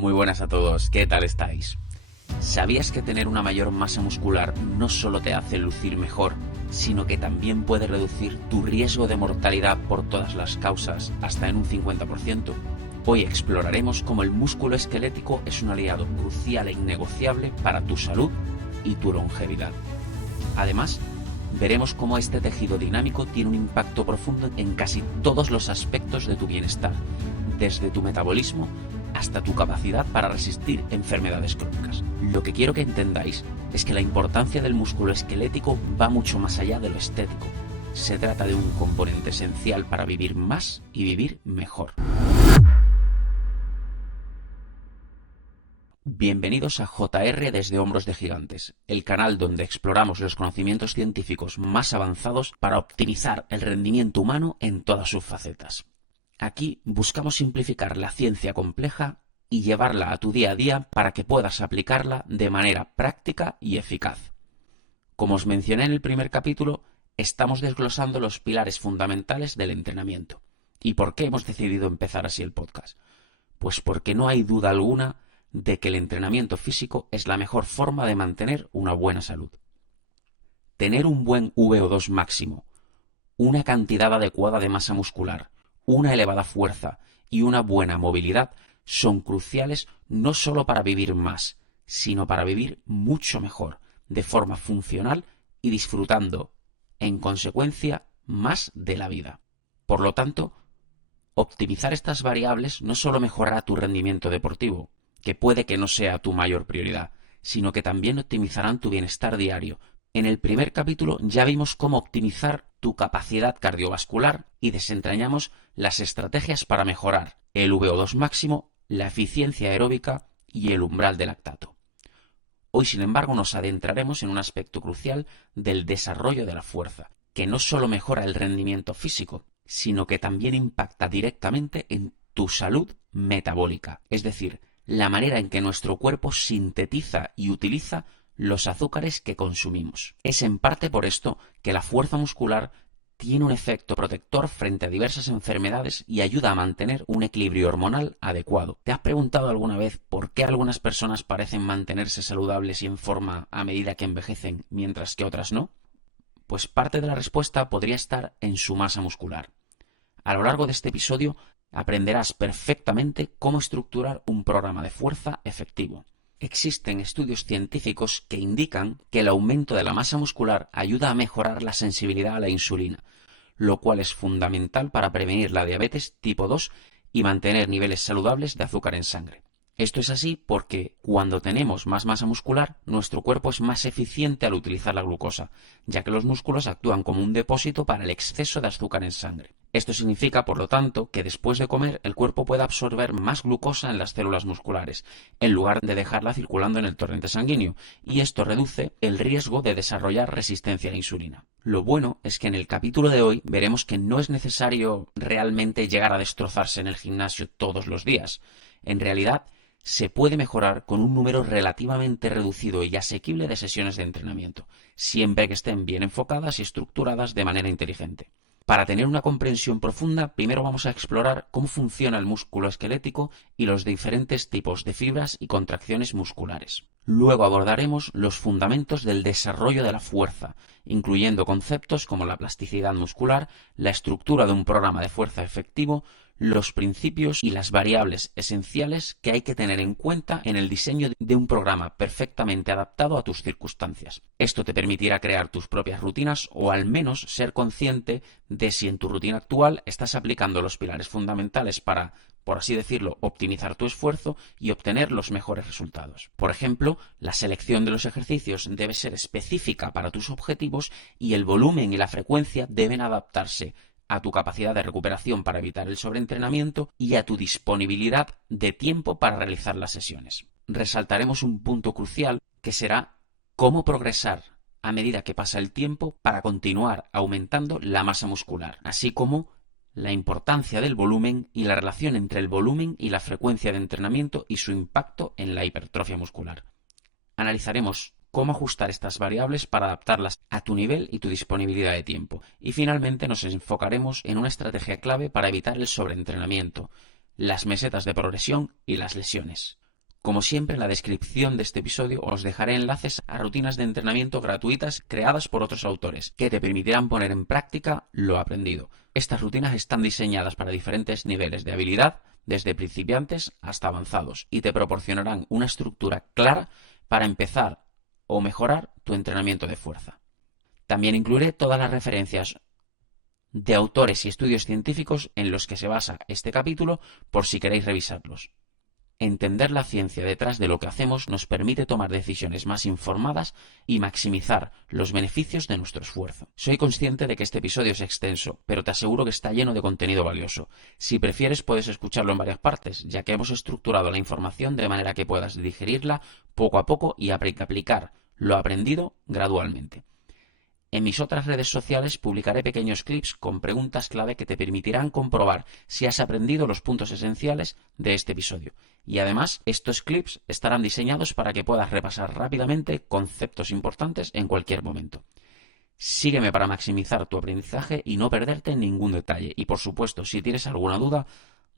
Muy buenas a todos, ¿qué tal estáis? ¿Sabías que tener una mayor masa muscular no solo te hace lucir mejor, sino que también puede reducir tu riesgo de mortalidad por todas las causas hasta en un 50%? Hoy exploraremos cómo el músculo esquelético es un aliado crucial e innegociable para tu salud y tu longevidad. Además, veremos cómo este tejido dinámico tiene un impacto profundo en casi todos los aspectos de tu bienestar, desde tu metabolismo hasta tu capacidad para resistir enfermedades crónicas. Lo que quiero que entendáis es que la importancia del músculo esquelético va mucho más allá de lo estético. Se trata de un componente esencial para vivir más y vivir mejor. Bienvenidos a JR desde Hombros de Gigantes, el canal donde exploramos los conocimientos científicos más avanzados para optimizar el rendimiento humano en todas sus facetas. Aquí buscamos simplificar la ciencia compleja y llevarla a tu día a día para que puedas aplicarla de manera práctica y eficaz. Como os mencioné en el primer capítulo, estamos desglosando los pilares fundamentales del entrenamiento. ¿Y por qué hemos decidido empezar así el podcast? Pues porque no hay duda alguna de que el entrenamiento físico es la mejor forma de mantener una buena salud. Tener un buen VO2 máximo, una cantidad adecuada de masa muscular, una elevada fuerza y una buena movilidad son cruciales no solo para vivir más, sino para vivir mucho mejor, de forma funcional y disfrutando, en consecuencia, más de la vida. Por lo tanto, optimizar estas variables no solo mejorará tu rendimiento deportivo, que puede que no sea tu mayor prioridad, sino que también optimizarán tu bienestar diario. En el primer capítulo ya vimos cómo optimizar tu capacidad cardiovascular y desentrañamos las estrategias para mejorar el VO2 máximo, la eficiencia aeróbica y el umbral de lactato. Hoy, sin embargo, nos adentraremos en un aspecto crucial del desarrollo de la fuerza, que no solo mejora el rendimiento físico, sino que también impacta directamente en tu salud metabólica, es decir, la manera en que nuestro cuerpo sintetiza y utiliza los azúcares que consumimos. Es en parte por esto que la fuerza muscular tiene un efecto protector frente a diversas enfermedades y ayuda a mantener un equilibrio hormonal adecuado. ¿Te has preguntado alguna vez por qué algunas personas parecen mantenerse saludables y en forma a medida que envejecen, mientras que otras no? Pues parte de la respuesta podría estar en su masa muscular. A lo largo de este episodio aprenderás perfectamente cómo estructurar un programa de fuerza efectivo. Existen estudios científicos que indican que el aumento de la masa muscular ayuda a mejorar la sensibilidad a la insulina, lo cual es fundamental para prevenir la diabetes tipo 2 y mantener niveles saludables de azúcar en sangre. Esto es así porque cuando tenemos más masa muscular, nuestro cuerpo es más eficiente al utilizar la glucosa, ya que los músculos actúan como un depósito para el exceso de azúcar en sangre. Esto significa, por lo tanto, que después de comer el cuerpo puede absorber más glucosa en las células musculares, en lugar de dejarla circulando en el torrente sanguíneo, y esto reduce el riesgo de desarrollar resistencia a la insulina. Lo bueno es que en el capítulo de hoy veremos que no es necesario realmente llegar a destrozarse en el gimnasio todos los días. En realidad, se puede mejorar con un número relativamente reducido y asequible de sesiones de entrenamiento, siempre que estén bien enfocadas y estructuradas de manera inteligente. Para tener una comprensión profunda, primero vamos a explorar cómo funciona el músculo esquelético y los diferentes tipos de fibras y contracciones musculares. Luego abordaremos los fundamentos del desarrollo de la fuerza, incluyendo conceptos como la plasticidad muscular, la estructura de un programa de fuerza efectivo, los principios y las variables esenciales que hay que tener en cuenta en el diseño de un programa perfectamente adaptado a tus circunstancias. Esto te permitirá crear tus propias rutinas o al menos ser consciente de si en tu rutina actual estás aplicando los pilares fundamentales para, por así decirlo, optimizar tu esfuerzo y obtener los mejores resultados. Por ejemplo, la selección de los ejercicios debe ser específica para tus objetivos y el volumen y la frecuencia deben adaptarse a tu capacidad de recuperación para evitar el sobreentrenamiento y a tu disponibilidad de tiempo para realizar las sesiones. Resaltaremos un punto crucial que será cómo progresar a medida que pasa el tiempo para continuar aumentando la masa muscular, así como la importancia del volumen y la relación entre el volumen y la frecuencia de entrenamiento y su impacto en la hipertrofia muscular. Analizaremos cómo ajustar estas variables para adaptarlas a tu nivel y tu disponibilidad de tiempo. Y finalmente nos enfocaremos en una estrategia clave para evitar el sobreentrenamiento, las mesetas de progresión y las lesiones. Como siempre, en la descripción de este episodio os dejaré enlaces a rutinas de entrenamiento gratuitas creadas por otros autores que te permitirán poner en práctica lo aprendido. Estas rutinas están diseñadas para diferentes niveles de habilidad, desde principiantes hasta avanzados, y te proporcionarán una estructura clara para empezar o mejorar tu entrenamiento de fuerza. También incluiré todas las referencias de autores y estudios científicos en los que se basa este capítulo por si queréis revisarlos. Entender la ciencia detrás de lo que hacemos nos permite tomar decisiones más informadas y maximizar los beneficios de nuestro esfuerzo. Soy consciente de que este episodio es extenso, pero te aseguro que está lleno de contenido valioso. Si prefieres, puedes escucharlo en varias partes, ya que hemos estructurado la información de manera que puedas digerirla poco a poco y aplicar lo aprendido gradualmente. En mis otras redes sociales publicaré pequeños clips con preguntas clave que te permitirán comprobar si has aprendido los puntos esenciales de este episodio. Y además, estos clips estarán diseñados para que puedas repasar rápidamente conceptos importantes en cualquier momento. Sígueme para maximizar tu aprendizaje y no perderte ningún detalle. Y por supuesto, si tienes alguna duda,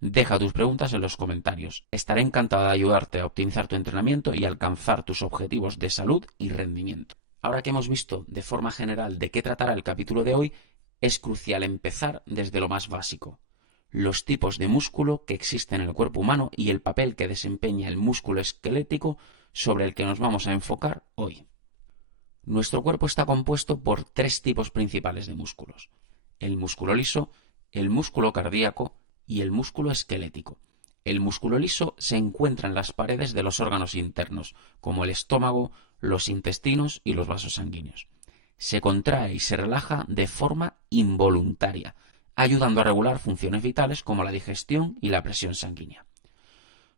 deja tus preguntas en los comentarios. Estaré encantado de ayudarte a optimizar tu entrenamiento y alcanzar tus objetivos de salud y rendimiento. Ahora que hemos visto de forma general de qué tratará el capítulo de hoy, es crucial empezar desde lo más básico: los tipos de músculo que existen en el cuerpo humano y el papel que desempeña el músculo esquelético sobre el que nos vamos a enfocar hoy. Nuestro cuerpo está compuesto por 3 tipos principales de músculos: el músculo liso, el músculo cardíaco y el músculo esquelético. El músculo liso se encuentra en las paredes de los órganos internos, como el estómago, los intestinos y los vasos sanguíneos. Se contrae y se relaja de forma involuntaria, ayudando a regular funciones vitales como la digestión y la presión sanguínea.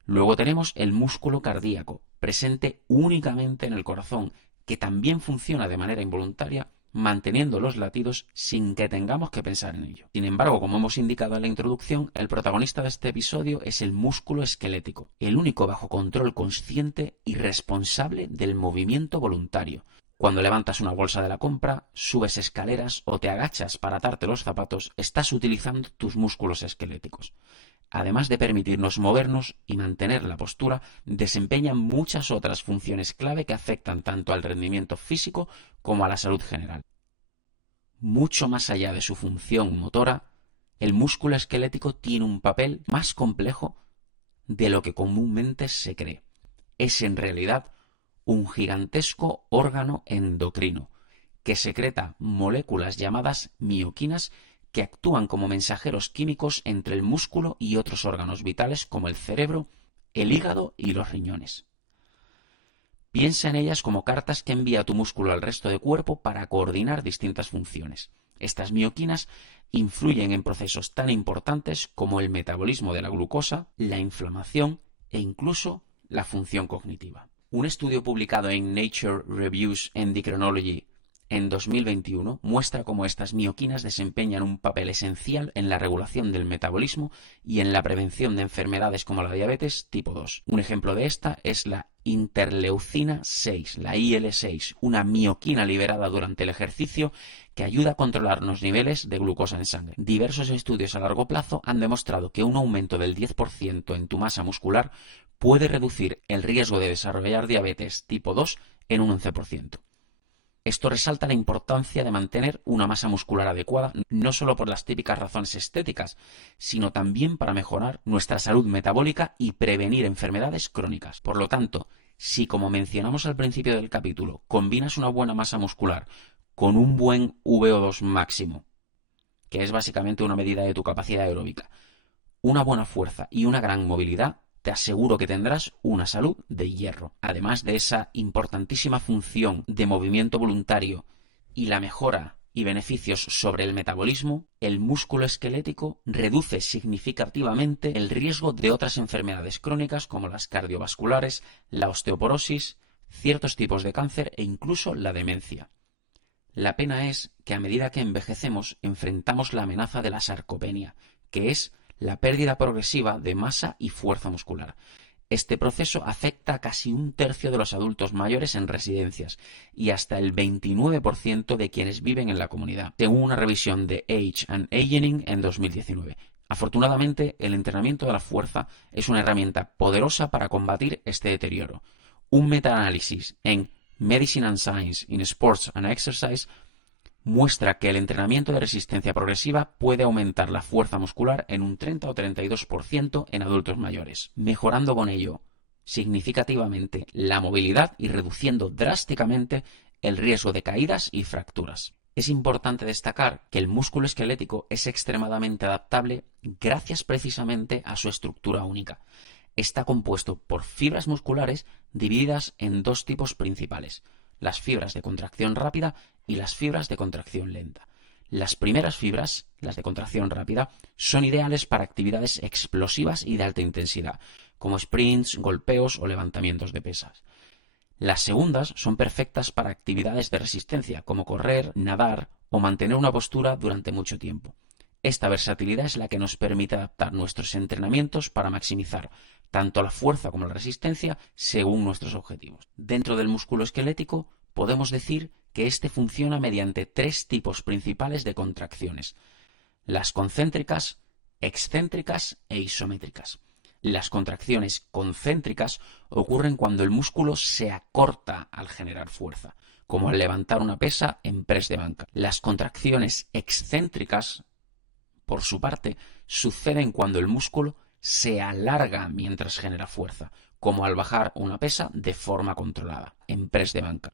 Luego tenemos el músculo cardíaco, presente únicamente en el corazón, que también funciona de manera involuntaria, manteniendo los latidos sin que tengamos que pensar en ello. Sin embargo, como hemos indicado en la introducción, el protagonista de este episodio es el músculo esquelético, el único bajo control consciente y responsable del movimiento voluntario. Cuando levantas una bolsa de la compra, subes escaleras o te agachas para atarte los zapatos, estás utilizando tus músculos esqueléticos. Además de permitirnos movernos y mantener la postura, desempeñan muchas otras funciones clave que afectan tanto al rendimiento físico como a la salud general. Mucho más allá de su función motora, el músculo esquelético tiene un papel más complejo de lo que comúnmente se cree. Es en realidad un gigantesco órgano endocrino que secreta moléculas llamadas mioquinas que actúan como mensajeros químicos entre el músculo y otros órganos vitales como el cerebro, el hígado y los riñones. Piensa en ellas como cartas que envía tu músculo al resto del cuerpo para coordinar distintas funciones. Estas mioquinas influyen en procesos tan importantes como el metabolismo de la glucosa, la inflamación e incluso la función cognitiva. Un estudio publicado en Nature Reviews Endocrinology en 2021 muestra cómo estas mioquinas desempeñan un papel esencial en la regulación del metabolismo y en la prevención de enfermedades como la diabetes tipo 2. Un ejemplo de esta es la interleucina 6, la IL-6, una mioquina liberada durante el ejercicio que ayuda a controlar los niveles de glucosa en sangre. Diversos estudios a largo plazo han demostrado que un aumento del 10% en tu masa muscular puede reducir el riesgo de desarrollar diabetes tipo 2 en un 11%. Esto resalta la importancia de mantener una masa muscular adecuada, no solo por las típicas razones estéticas, sino también para mejorar nuestra salud metabólica y prevenir enfermedades crónicas. Por lo tanto, si, como mencionamos al principio del capítulo, combinas una buena masa muscular con un buen VO2 máximo, que es básicamente una medida de tu capacidad aeróbica, una buena fuerza y una gran movilidad, te aseguro que tendrás una salud de hierro. Además de esa importantísima función de movimiento voluntario y la mejora y beneficios sobre el metabolismo, el músculo esquelético reduce significativamente el riesgo de otras enfermedades crónicas como las cardiovasculares, la osteoporosis, ciertos tipos de cáncer e incluso la demencia. La pena es que a medida que envejecemos enfrentamos la amenaza de la sarcopenia, que es la pérdida progresiva de masa y fuerza muscular. Este proceso afecta a casi un tercio de los adultos mayores en residencias y hasta el 29% de quienes viven en la comunidad, según una revisión de Age and Aging en 2019. Afortunadamente, el entrenamiento de la fuerza es una herramienta poderosa para combatir este deterioro. Un metaanálisis en Medicine and Science in Sports and Exercise muestra que el entrenamiento de resistencia progresiva puede aumentar la fuerza muscular en un 30 o 32% en adultos mayores, mejorando con ello significativamente la movilidad y reduciendo drásticamente el riesgo de caídas y fracturas. Es importante destacar que el músculo esquelético es extremadamente adaptable gracias precisamente a su estructura única. Está compuesto por fibras musculares divididas en dos tipos principales: las fibras de contracción rápida y las fibras de contracción lenta. Las primeras fibras, las de contracción rápida, son ideales para actividades explosivas y de alta intensidad, como sprints, golpeos o levantamientos de pesas. Las segundas son perfectas para actividades de resistencia, como correr, nadar o mantener una postura durante mucho tiempo. Esta versatilidad es la que nos permite adaptar nuestros entrenamientos para maximizar tanto la fuerza como la resistencia según nuestros objetivos. Dentro del músculo esquelético podemos decir que este funciona mediante tres tipos principales de contracciones: las concéntricas, excéntricas e isométricas. Las contracciones concéntricas ocurren cuando el músculo se acorta al generar fuerza, como al levantar una pesa en press de banca. Las contracciones excéntricas, por su parte, suceden cuando el músculo se alarga mientras genera fuerza, como al bajar una pesa de forma controlada, en press de banca.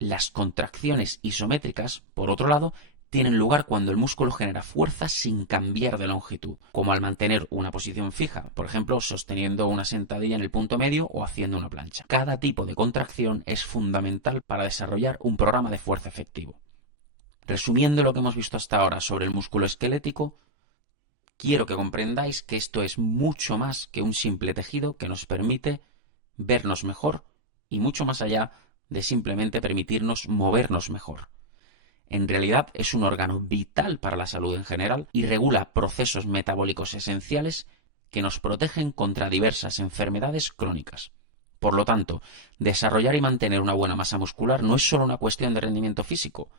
Las contracciones isométricas, por otro lado, tienen lugar cuando el músculo genera fuerza sin cambiar de longitud, como al mantener una posición fija, por ejemplo, sosteniendo una sentadilla en el punto medio o haciendo una plancha. Cada tipo de contracción es fundamental para desarrollar un programa de fuerza efectivo. Resumiendo lo que hemos visto hasta ahora sobre el músculo esquelético, quiero que comprendáis que esto es mucho más que un simple tejido que nos permite vernos mejor y mucho más allá de simplemente permitirnos movernos mejor. En realidad es un órgano vital para la salud en general y regula procesos metabólicos esenciales que nos protegen contra diversas enfermedades crónicas. Por lo tanto, desarrollar y mantener una buena masa muscular no es solo una cuestión de rendimiento físico,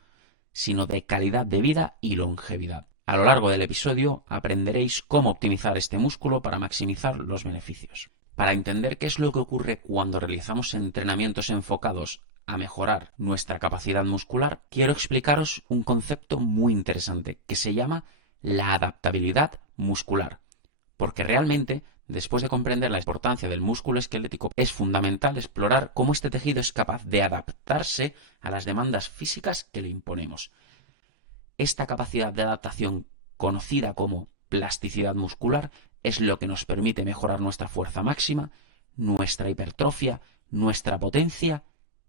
sino de calidad de vida y longevidad. A lo largo del episodio aprenderéis cómo optimizar este músculo para maximizar los beneficios. Para entender qué es lo que ocurre cuando realizamos entrenamientos enfocados a mejorar nuestra capacidad muscular, quiero explicaros un concepto muy interesante que se llama la adaptabilidad muscular. Porque realmente, después de comprender la importancia del músculo esquelético, es fundamental explorar cómo este tejido es capaz de adaptarse a las demandas físicas que le imponemos. Esta capacidad de adaptación, conocida como plasticidad muscular, es lo que nos permite mejorar nuestra fuerza máxima, nuestra hipertrofia, nuestra potencia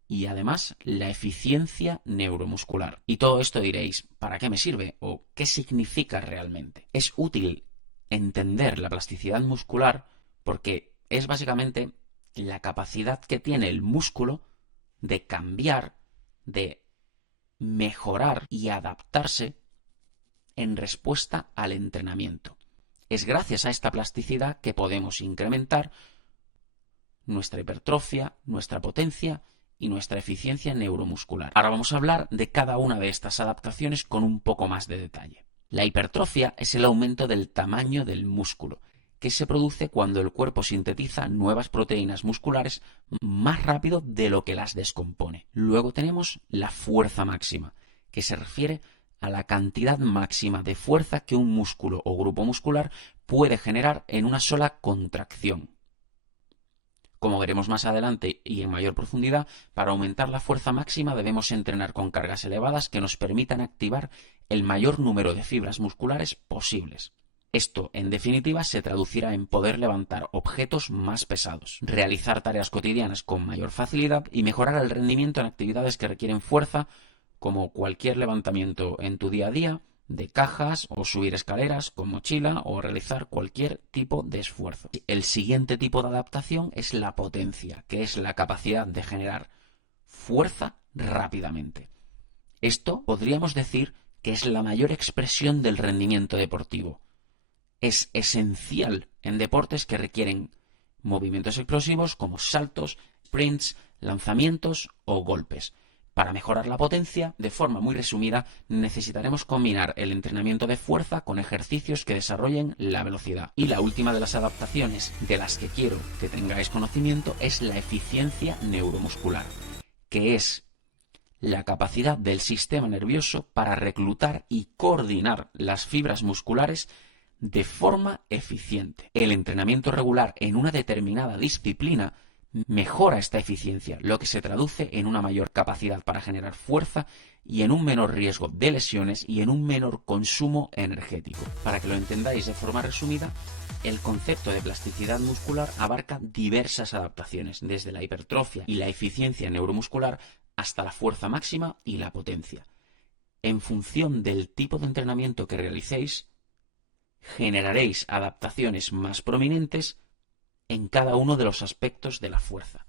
y además la eficiencia neuromuscular. Y todo esto diréis, ¿para qué me sirve? ¿O qué significa realmente? Es útil entender la plasticidad muscular porque es básicamente la capacidad que tiene el músculo de cambiar, de mejorar y adaptarse en respuesta al entrenamiento. Es gracias a esta plasticidad que podemos incrementar nuestra hipertrofia, nuestra potencia y nuestra eficiencia neuromuscular. Ahora vamos a hablar de cada una de estas adaptaciones con un poco más de detalle. La hipertrofia es el aumento del tamaño del músculo, que se produce cuando el cuerpo sintetiza nuevas proteínas musculares más rápido de lo que las descompone. Luego tenemos la fuerza máxima, que se refiere a la cantidad máxima de fuerza que un músculo o grupo muscular puede generar en una sola contracción. Como veremos más adelante y en mayor profundidad, para aumentar la fuerza máxima debemos entrenar con cargas elevadas que nos permitan activar el mayor número de fibras musculares posibles. Esto, en definitiva, se traducirá en poder levantar objetos más pesados, realizar tareas cotidianas con mayor facilidad y mejorar el rendimiento en actividades que requieren fuerza, como cualquier levantamiento en tu día a día, de cajas o subir escaleras con mochila o realizar cualquier tipo de esfuerzo. El siguiente tipo de adaptación es la potencia, que es la capacidad de generar fuerza rápidamente. Esto podríamos decir que es la mayor expresión del rendimiento deportivo. Es esencial en deportes que requieren movimientos explosivos como saltos, sprints, lanzamientos o golpes. Para mejorar la potencia, de forma muy resumida, necesitaremos combinar el entrenamiento de fuerza con ejercicios que desarrollen la velocidad. Y la última de las adaptaciones de las que quiero que tengáis conocimiento es la eficiencia neuromuscular, que es la capacidad del sistema nervioso para reclutar y coordinar las fibras musculares de forma eficiente. El entrenamiento regular en una determinada disciplina mejora esta eficiencia, lo que se traduce en una mayor capacidad para generar fuerza y en un menor riesgo de lesiones y en un menor consumo energético. Para que lo entendáis de forma resumida, el concepto de plasticidad muscular abarca diversas adaptaciones, desde la hipertrofia y la eficiencia neuromuscular hasta la fuerza máxima y la potencia. En función del tipo de entrenamiento que realicéis, generaréis adaptaciones más prominentes en cada uno de los aspectos de la fuerza,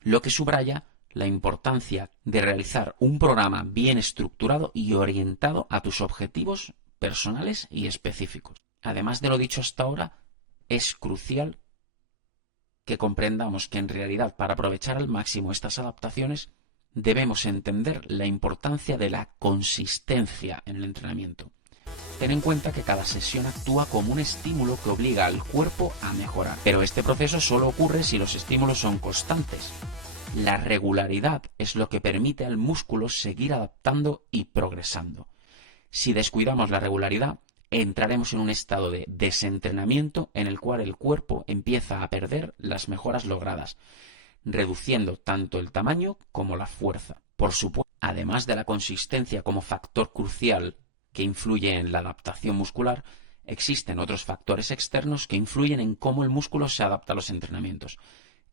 lo que subraya la importancia de realizar un programa bien estructurado y orientado a tus objetivos personales y específicos. Además de lo dicho hasta ahora, es crucial que comprendamos que en realidad, para aprovechar al máximo estas adaptaciones, debemos entender la importancia de la consistencia en el entrenamiento. Ten en cuenta que cada sesión actúa como un estímulo que obliga al cuerpo a mejorar, pero este proceso solo ocurre si los estímulos son constantes. La regularidad es lo que permite al músculo seguir adaptando y progresando. Si descuidamos la regularidad, entraremos en un estado de desentrenamiento en el cual el cuerpo empieza a perder las mejoras logradas, reduciendo tanto el tamaño como la fuerza. Por supuesto, además de la consistencia como factor crucial que influye en la adaptación muscular, existen otros factores externos que influyen en cómo el músculo se adapta a los entrenamientos.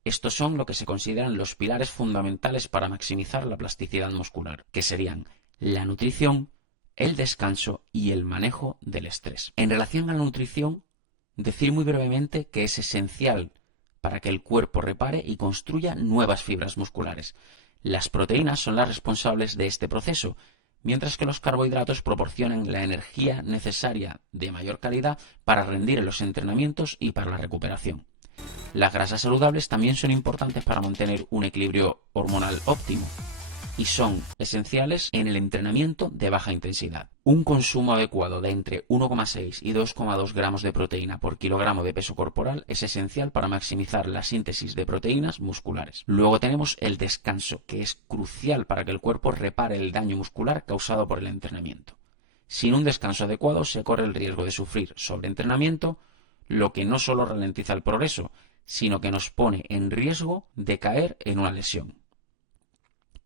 Estos son lo que se consideran los pilares fundamentales para maximizar la plasticidad muscular, que serían la nutrición, el descanso y el manejo del estrés. En relación a la nutrición, decir muy brevemente que es esencial para que el cuerpo repare y construya nuevas fibras musculares. Las proteínas son las responsables de este proceso, mientras que los carbohidratos proporcionan la energía necesaria de mayor calidad para rendir en los entrenamientos y para la recuperación. Las grasas saludables también son importantes para mantener un equilibrio hormonal óptimo y son esenciales en el entrenamiento de baja intensidad. Un consumo adecuado de entre 1,6 y 2,2 gramos de proteína por kilogramo de peso corporal es esencial para maximizar la síntesis de proteínas musculares. Luego tenemos el descanso, que es crucial para que el cuerpo repare el daño muscular causado por el entrenamiento. Sin un descanso adecuado se corre el riesgo de sufrir sobreentrenamiento, lo que no solo ralentiza el progreso, sino que nos pone en riesgo de caer en una lesión.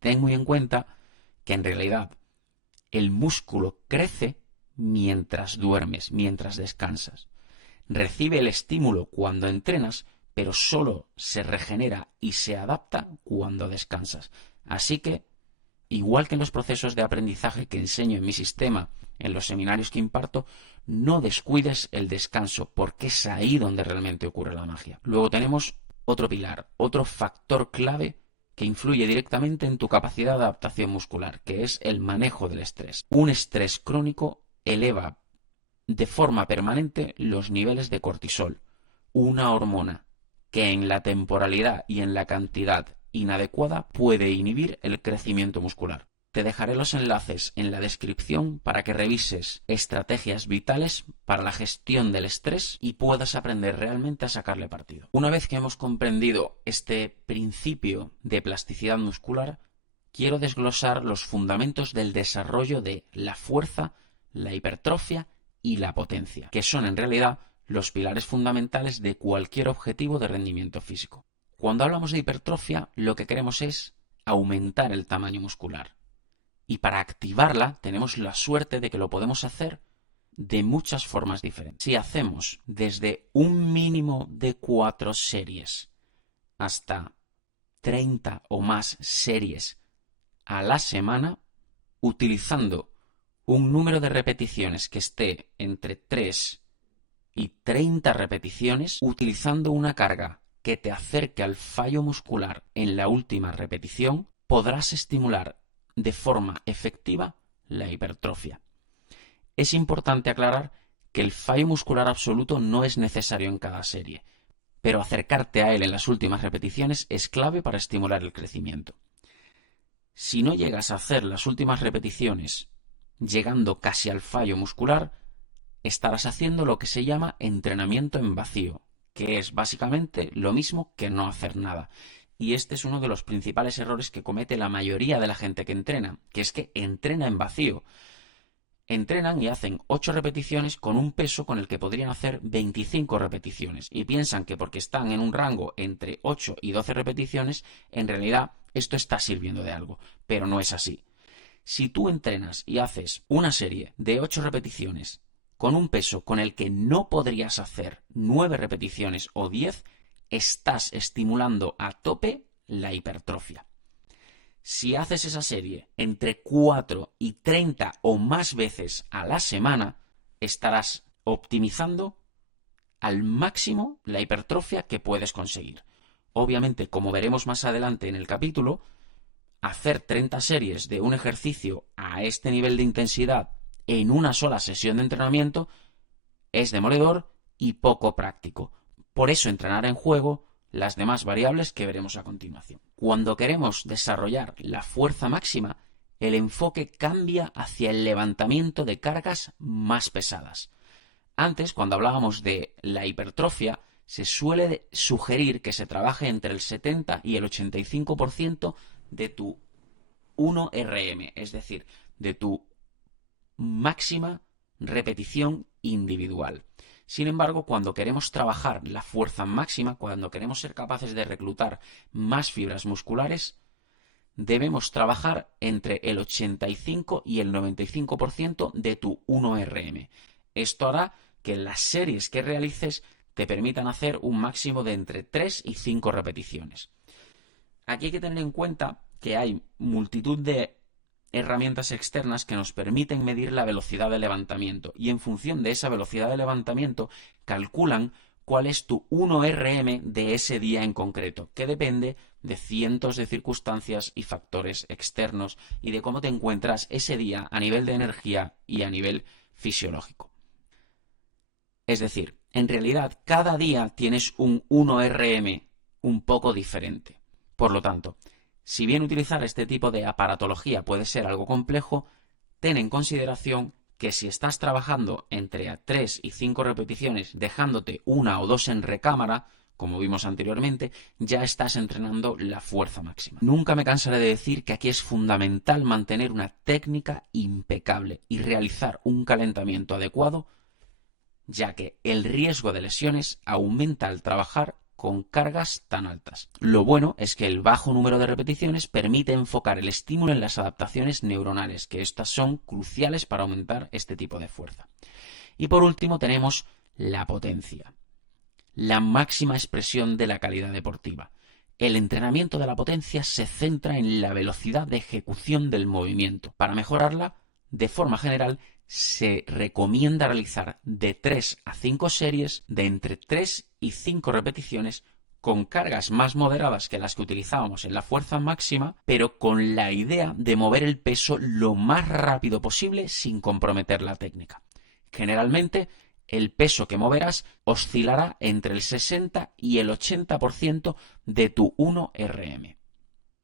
Ten muy en cuenta que en realidad el músculo crece mientras duermes, mientras descansas. Recibe el estímulo cuando entrenas, pero solo se regenera y se adapta cuando descansas. Así que, igual que en los procesos de aprendizaje que enseño en mi sistema, en los seminarios que imparto, no descuides el descanso, porque es ahí donde realmente ocurre la magia. Luego tenemos otro pilar, otro factor clave que influye directamente en tu capacidad de adaptación muscular, que es el manejo del estrés. Un estrés crónico eleva de forma permanente los niveles de cortisol, una hormona que en la temporalidad y en la cantidad inadecuada puede inhibir el crecimiento muscular. Te dejaré los enlaces en la descripción para que revises estrategias vitales para la gestión del estrés y puedas aprender realmente a sacarle partido. Una vez que hemos comprendido este principio de plasticidad muscular, quiero desglosar los fundamentos del desarrollo de la fuerza, la hipertrofia y la potencia, que son en realidad los pilares fundamentales de cualquier objetivo de rendimiento físico. Cuando hablamos de hipertrofia, lo que queremos es aumentar el tamaño muscular. Y para activarla tenemos la suerte de que lo podemos hacer de muchas formas diferentes. Si hacemos desde un mínimo de 4 series hasta 30 o más series a la semana, utilizando un número de repeticiones que esté entre 3 y 30 repeticiones, utilizando una carga que te acerque al fallo muscular en la última repetición, podrás estimular de forma efectiva la hipertrofia. Es importante aclarar que el fallo muscular absoluto no es necesario en cada serie, pero acercarte a él en las últimas repeticiones es clave para estimular el crecimiento. Si no llegas a hacer las últimas repeticiones llegando casi al fallo muscular, estarás haciendo lo que se llama entrenamiento en vacío, que es básicamente lo mismo que no hacer nada. Y este es uno de los principales errores que comete la mayoría de la gente que entrena, que es que entrena en vacío. Entrenan y hacen 8 repeticiones con un peso con el que podrían hacer 25 repeticiones y piensan que porque están en un rango entre 8 y 12 repeticiones, en realidad esto está sirviendo de algo, pero no es así. Si tú entrenas y haces una serie de 8 repeticiones con un peso con el que no podrías hacer 9 repeticiones o 10, estás estimulando a tope la hipertrofia. Si haces esa serie entre 4 y 30 o más veces a la semana, estarás optimizando al máximo la hipertrofia que puedes conseguir. Obviamente, como veremos más adelante en el capítulo, hacer 30 series de un ejercicio a este nivel de intensidad en una sola sesión de entrenamiento es demoledor y poco práctico. Por eso entrenará en juego las demás variables que veremos a continuación. Cuando queremos desarrollar la fuerza máxima, el enfoque cambia hacia el levantamiento de cargas más pesadas. Antes, cuando hablábamos de la hipertrofia, se suele sugerir que se trabaje entre el 70 y el 85% de tu 1RM, es decir, de tu máxima repetición individual. Sin embargo, cuando queremos trabajar la fuerza máxima, cuando queremos ser capaces de reclutar más fibras musculares, debemos trabajar entre el 85 y el 95% de tu 1RM. Esto hará que las series que realices te permitan hacer un máximo de entre 3 y 5 repeticiones. Aquí hay que tener en cuenta que hay multitud de herramientas externas que nos permiten medir la velocidad de levantamiento y en función de esa velocidad de levantamiento calculan cuál es tu 1RM de ese día en concreto, que depende de cientos de circunstancias y factores externos y de cómo te encuentras ese día a nivel de energía y a nivel fisiológico. Es decir, en realidad cada día tienes un 1RM un poco diferente. Por lo tanto, si bien utilizar este tipo de aparatología puede ser algo complejo, ten en consideración que si estás trabajando entre 3 y 5 repeticiones dejándote 1 o 2 en recámara, como vimos anteriormente, ya estás entrenando la fuerza máxima. Nunca me cansaré de decir que aquí es fundamental mantener una técnica impecable y realizar un calentamiento adecuado, ya que el riesgo de lesiones aumenta al trabajar con cargas tan altas. Lo bueno es que el bajo número de repeticiones permite enfocar el estímulo en las adaptaciones neuronales, que estas son cruciales para aumentar este tipo de fuerza. Y por último tenemos la potencia, la máxima expresión de la calidad deportiva. El entrenamiento de la potencia se centra en la velocidad de ejecución del movimiento. Para mejorarla, de forma general, se recomienda realizar de 3 a 5 series de entre 3 y 5 repeticiones con cargas más moderadas que las que utilizábamos en la fuerza máxima, pero con la idea de mover el peso lo más rápido posible sin comprometer la técnica. Generalmente, el peso que moverás oscilará entre el 60 y el 80% de tu 1RM.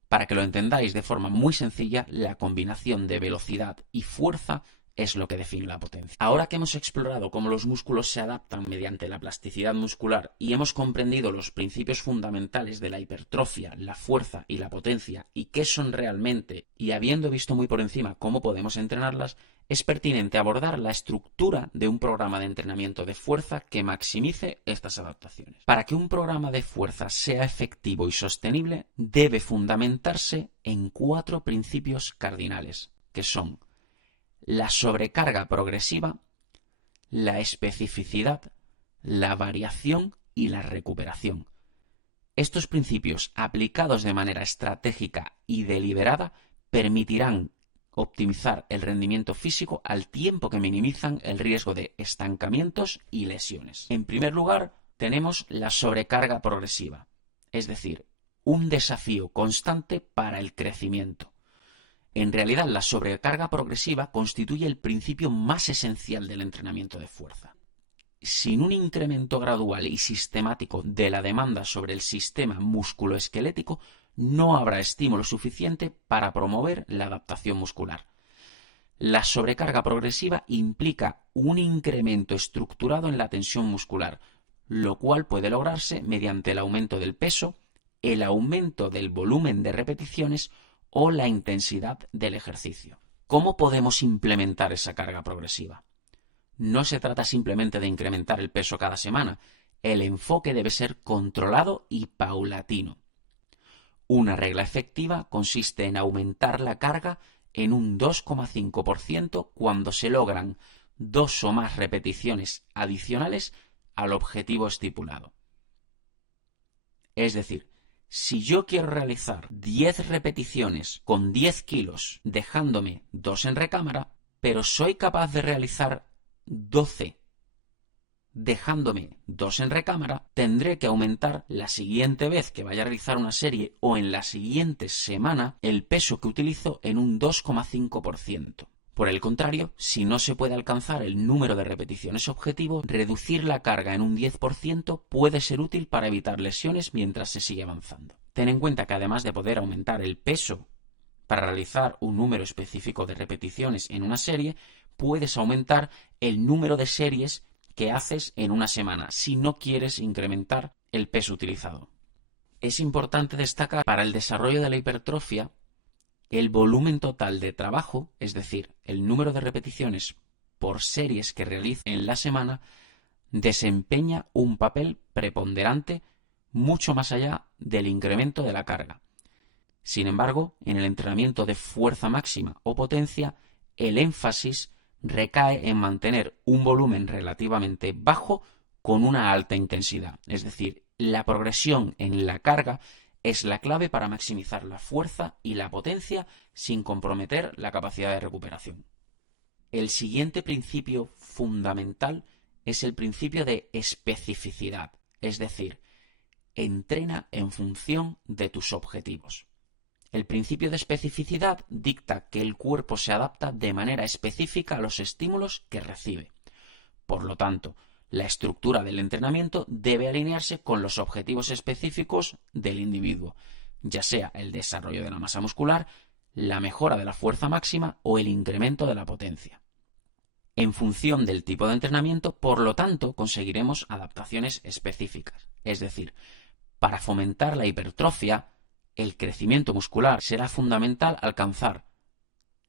Para que lo entendáis de forma muy sencilla, la combinación de velocidad y fuerza es lo que define la potencia. Ahora que hemos explorado cómo los músculos se adaptan mediante la plasticidad muscular y hemos comprendido los principios fundamentales de la hipertrofia, la fuerza y la potencia y qué son realmente, y habiendo visto muy por encima cómo podemos entrenarlas, es pertinente abordar la estructura de un programa de entrenamiento de fuerza que maximice estas adaptaciones. Para que un programa de fuerza sea efectivo y sostenible, debe fundamentarse en 4 principios cardinales, que son la sobrecarga progresiva, la especificidad, la variación y la recuperación. Estos principios, aplicados de manera estratégica y deliberada, permitirán optimizar el rendimiento físico al tiempo que minimizan el riesgo de estancamientos y lesiones. En primer lugar, tenemos la sobrecarga progresiva, es decir, un desafío constante para el crecimiento. En realidad, la sobrecarga progresiva constituye el principio más esencial del entrenamiento de fuerza. Sin un incremento gradual y sistemático de la demanda sobre el sistema musculoesquelético, no habrá estímulo suficiente para promover la adaptación muscular. La sobrecarga progresiva implica un incremento estructurado en la tensión muscular, lo cual puede lograrse mediante el aumento del peso, el aumento del volumen de repeticiones o la intensidad del ejercicio. ¿Cómo podemos implementar esa carga progresiva? No se trata simplemente de incrementar el peso cada semana, el enfoque debe ser controlado y paulatino. Una regla efectiva consiste en aumentar la carga en un 2,5% cuando se logran 2 o más repeticiones adicionales al objetivo estipulado. Es decir, si yo quiero realizar 10 repeticiones con 10 kilos dejándome 2 en recámara, pero soy capaz de realizar 12 dejándome 2 en recámara, tendré que aumentar la siguiente vez que vaya a realizar una serie o en la siguiente semana el peso que utilizo en un 2,5%. Por el contrario, si no se puede alcanzar el número de repeticiones objetivo, reducir la carga en un 10% puede ser útil para evitar lesiones mientras se sigue avanzando. Ten en cuenta que además de poder aumentar el peso para realizar un número específico de repeticiones en una serie, puedes aumentar el número de series que haces en una semana si no quieres incrementar el peso utilizado. Es importante destacar para el desarrollo de la hipertrofia el volumen total de trabajo, es decir, el número de repeticiones por series que realice en la semana, desempeña un papel preponderante mucho más allá del incremento de la carga. Sin embargo, en el entrenamiento de fuerza máxima o potencia, el énfasis recae en mantener un volumen relativamente bajo con una alta intensidad. Es decir, la progresión en la carga es la clave para maximizar la fuerza y la potencia sin comprometer la capacidad de recuperación. El siguiente principio fundamental es el principio de especificidad, es decir, entrena en función de tus objetivos. El principio de especificidad dicta que el cuerpo se adapta de manera específica a los estímulos que recibe. Por lo tanto, la estructura del entrenamiento debe alinearse con los objetivos específicos del individuo, ya sea el desarrollo de la masa muscular, la mejora de la fuerza máxima o el incremento de la potencia. En función del tipo de entrenamiento, por lo tanto, conseguiremos adaptaciones específicas. Es decir, para fomentar la hipertrofia, el crecimiento muscular, será fundamental alcanzar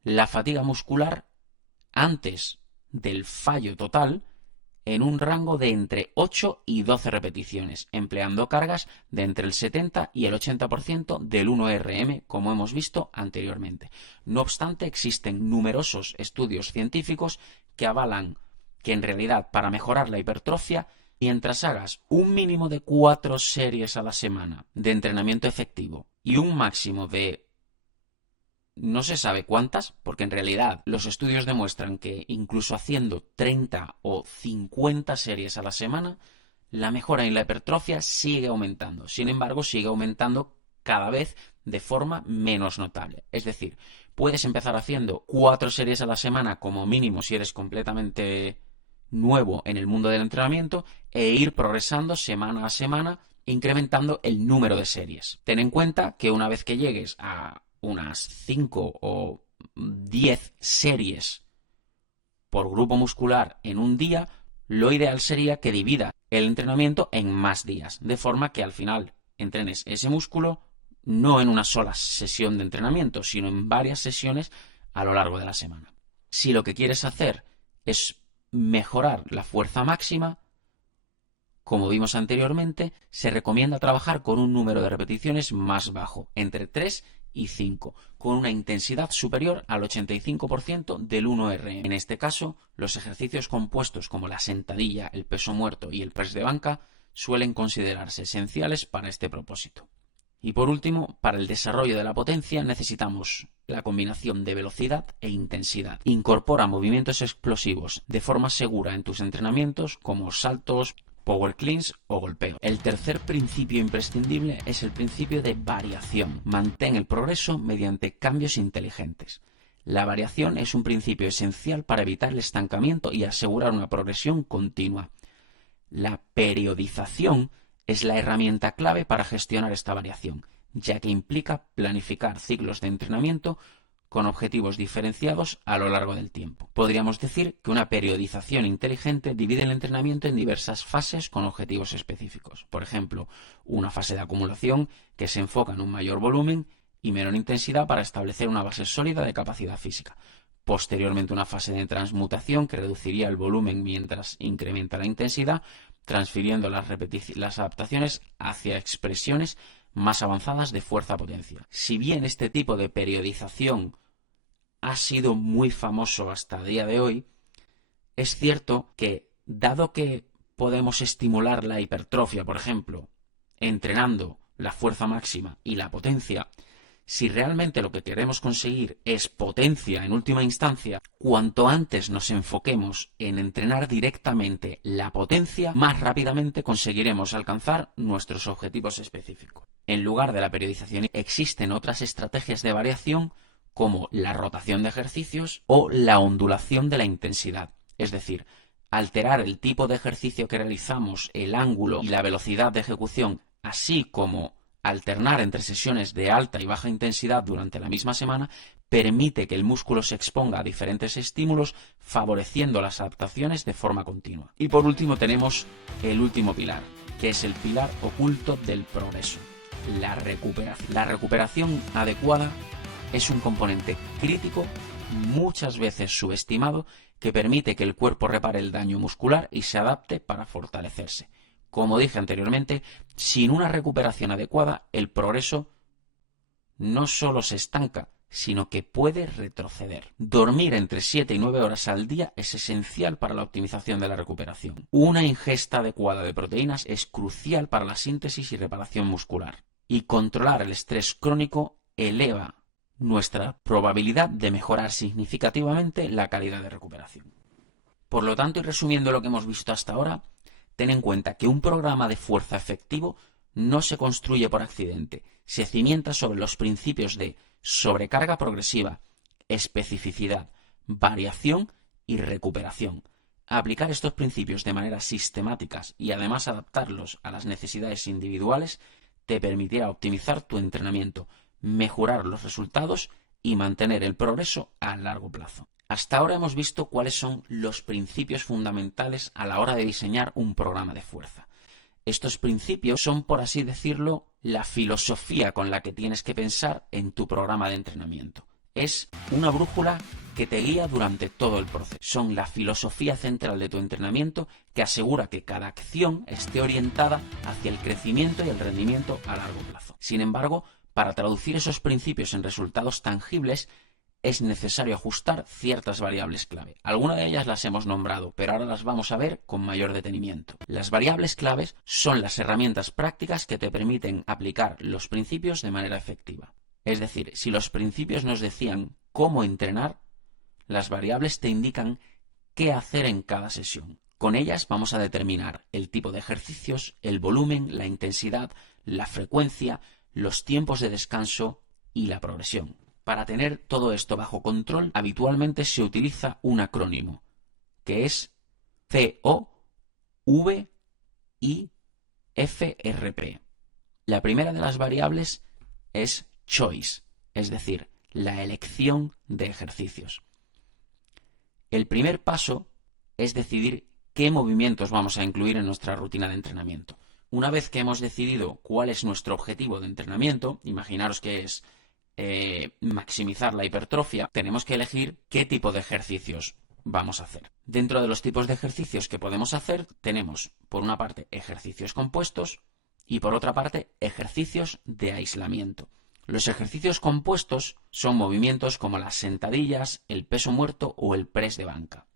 la fatiga muscular antes del fallo total en un rango de entre 8 y 12 repeticiones, empleando cargas de entre el 70 y el 80% del 1RM, como hemos visto anteriormente. No obstante, existen numerosos estudios científicos que avalan que en realidad para mejorar la hipertrofia, mientras hagas un mínimo de 4 series a la semana de entrenamiento efectivo y un máximo de no se sabe cuántas, porque en realidad los estudios demuestran que incluso haciendo 30 o 50 series a la semana, la mejora en la hipertrofia sigue aumentando. Sin embargo, sigue aumentando cada vez de forma menos notable. Es decir, puedes empezar haciendo 4 series a la semana como mínimo si eres completamente nuevo en el mundo del entrenamiento e ir progresando semana a semana, incrementando el número de series. Ten en cuenta que una vez que llegues a unas 5 o 10 series por grupo muscular en un día, lo ideal sería que divida el entrenamiento en más días, de forma que al final entrenes ese músculo no en una sola sesión de entrenamiento, sino en varias sesiones a lo largo de la semana. Si lo que quieres hacer es mejorar la fuerza máxima, como vimos anteriormente, se recomienda trabajar con un número de repeticiones más bajo, entre 3 y 5, con una intensidad superior al 85% del 1RM. En este caso, los ejercicios compuestos como la sentadilla, el peso muerto y el press de banca suelen considerarse esenciales para este propósito. Y por último, para el desarrollo de la potencia necesitamos la combinación de velocidad e intensidad. Incorpora movimientos explosivos de forma segura en tus entrenamientos como saltos, power cleans o golpeo. El tercer principio imprescindible es el principio de variación. Mantén el progreso mediante cambios inteligentes. La variación es un principio esencial para evitar el estancamiento y asegurar una progresión continua. La periodización es la herramienta clave para gestionar esta variación. ya que implica planificar ciclos de entrenamiento con objetivos diferenciados a lo largo del tiempo. Podríamos decir que una periodización inteligente divide el entrenamiento en diversas fases con objetivos específicos. Por ejemplo, una fase de acumulación que se enfoca en un mayor volumen y menor intensidad para establecer una base sólida de capacidad física. Posteriormente, una fase de transmutación que reduciría el volumen mientras incrementa la intensidad, transfiriendo las adaptaciones hacia expresiones más avanzadas de fuerza-potencia. Si bien este tipo de periodización ha sido muy famoso hasta el día de hoy, es cierto que, dado que podemos estimular la hipertrofia, por ejemplo, entrenando la fuerza máxima y la potencia, si realmente lo que queremos conseguir es potencia en última instancia, cuanto antes nos enfoquemos en entrenar directamente la potencia, más rápidamente conseguiremos alcanzar nuestros objetivos específicos. En lugar de la periodización existen otras estrategias de variación como la rotación de ejercicios o la ondulación de la intensidad, es decir, alterar el tipo de ejercicio que realizamos, el ángulo y la velocidad de ejecución, así como alternar entre sesiones de alta y baja intensidad durante la misma semana, permite que el músculo se exponga a diferentes estímulos, favoreciendo las adaptaciones de forma continua. Y por último tenemos el último pilar, que es el pilar oculto del progreso, la recuperación. La recuperación adecuada es un componente crítico, muchas veces subestimado, que permite que el cuerpo repare el daño muscular y se adapte para fortalecerse. Como dije anteriormente, sin una recuperación adecuada, el progreso no solo se estanca, sino que puede retroceder. Dormir entre 7 y 9 horas al día es esencial para la optimización de la recuperación. Una ingesta adecuada de proteínas es crucial para la síntesis y reparación muscular. Y controlar el estrés crónico eleva nuestra probabilidad de mejorar significativamente la calidad de recuperación. Por lo tanto, y resumiendo lo que hemos visto hasta ahora, ten en cuenta que un programa de fuerza efectivo no se construye por accidente, se cimienta sobre los principios de sobrecarga progresiva, especificidad, variación y recuperación. Aplicar estos principios de manera sistemática y además adaptarlos a las necesidades individuales te permitirá optimizar tu entrenamiento, mejorar los resultados y mantener el progreso a largo plazo. Hasta ahora hemos visto cuáles son los principios fundamentales a la hora de diseñar un programa de fuerza. Estos principios son, por así decirlo, la filosofía con la que tienes que pensar en tu programa de entrenamiento. Es una brújula que te guía durante todo el proceso. Son la filosofía central de tu entrenamiento que asegura que cada acción esté orientada hacia el crecimiento y el rendimiento a largo plazo. Sin embargo, para traducir esos principios en resultados tangibles, es necesario ajustar ciertas variables clave. Algunas de ellas las hemos nombrado, pero ahora las vamos a ver con mayor detenimiento. Las variables claves son las herramientas prácticas que te permiten aplicar los principios de manera efectiva. Es decir, si los principios nos decían cómo entrenar, las variables te indican qué hacer en cada sesión. Con ellas vamos a determinar el tipo de ejercicios, el volumen, la intensidad, la frecuencia, los tiempos de descanso y la progresión. Para tener todo esto bajo control, habitualmente se utiliza un acrónimo, que es COVIFRP. La primera de las variables es choice, es decir, la elección de ejercicios. El primer paso es decidir qué movimientos vamos a incluir en nuestra rutina de entrenamiento. Una vez que hemos decidido cuál es nuestro objetivo de entrenamiento, imaginaros que es maximizar la hipertrofia, tenemos que elegir qué tipo de ejercicios vamos a hacer. Dentro de los tipos de ejercicios que podemos hacer, tenemos, por una parte, ejercicios compuestos y, por otra parte, ejercicios de aislamiento. Los ejercicios compuestos son movimientos como las sentadillas, el peso muerto o el press de banca.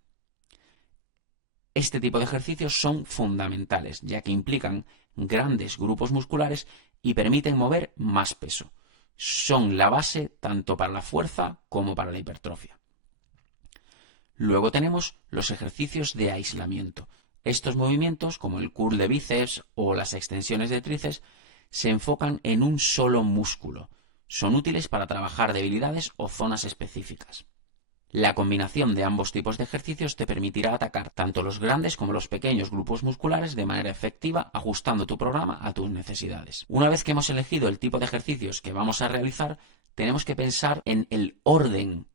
Este tipo de ejercicios son fundamentales, ya que implican grandes grupos musculares y permiten mover más peso. Son la base tanto para la fuerza como para la hipertrofia. Luego tenemos los ejercicios de aislamiento. Estos movimientos, como el curl de bíceps o las extensiones de tríceps, se enfocan en un solo músculo. Son útiles para trabajar debilidades o zonas específicas. La combinación de ambos tipos de ejercicios te permitirá atacar tanto los grandes como los pequeños grupos musculares de manera efectiva, ajustando tu programa a tus necesidades. Una vez que hemos elegido el tipo de ejercicios que vamos a realizar, tenemos que pensar en el orden,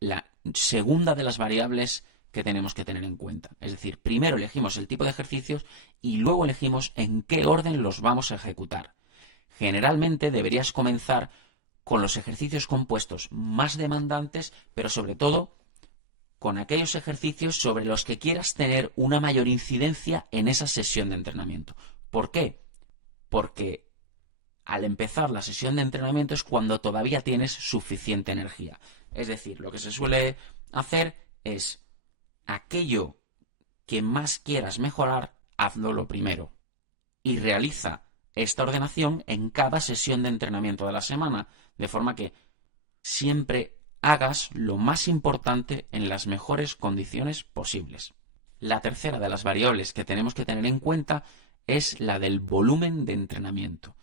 la segunda de las variables que tenemos que tener en cuenta. Es decir, primero elegimos el tipo de ejercicios y luego elegimos en qué orden los vamos a ejecutar. Generalmente deberías comenzar con los ejercicios compuestos más demandantes, pero sobre todo con aquellos ejercicios sobre los que quieras tener una mayor incidencia en esa sesión de entrenamiento. ¿Por qué? Porque al empezar la sesión de entrenamiento es cuando todavía tienes suficiente energía. Es decir, lo que se suele hacer es aquello que más quieras mejorar, hazlo lo primero. Y realiza esta ordenación en cada sesión de entrenamiento de la semana, de forma que siempre hagas lo más importante en las mejores condiciones posibles. La tercera de las variables que tenemos que tener en cuenta es la del volumen de entrenamiento.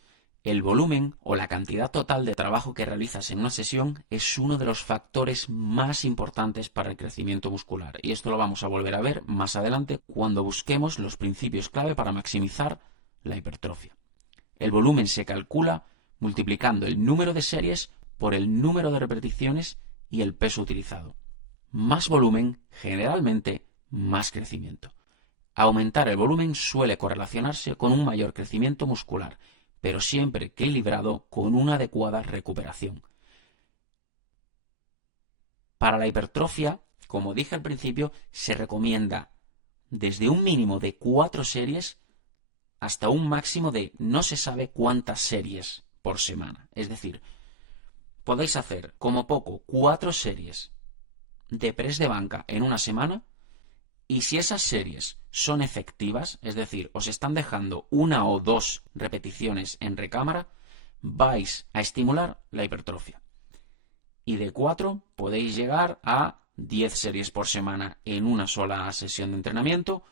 El volumen o la cantidad total de trabajo que realizas en una sesión es uno de los factores más importantes para el crecimiento muscular, y esto lo vamos a volver a ver más adelante cuando busquemos los principios clave para maximizar la hipertrofia. El volumen se calcula multiplicando el número de series por el número de repeticiones y el peso utilizado. Más volumen, generalmente, más crecimiento. Aumentar el volumen suele correlacionarse con un mayor crecimiento muscular, pero siempre equilibrado con una adecuada recuperación. Para la hipertrofia, como dije al principio, se recomienda desde un mínimo de 4 series hasta un máximo de no se sabe cuántas series por semana. Es decir, podéis hacer como poco 4 series de press de banca en una semana, y si esas series son efectivas, es decir, os están dejando 1 o 2 repeticiones en recámara, vais a estimular la hipertrofia. Y de 4 podéis llegar a 10 series por semana en una sola sesión de entrenamiento,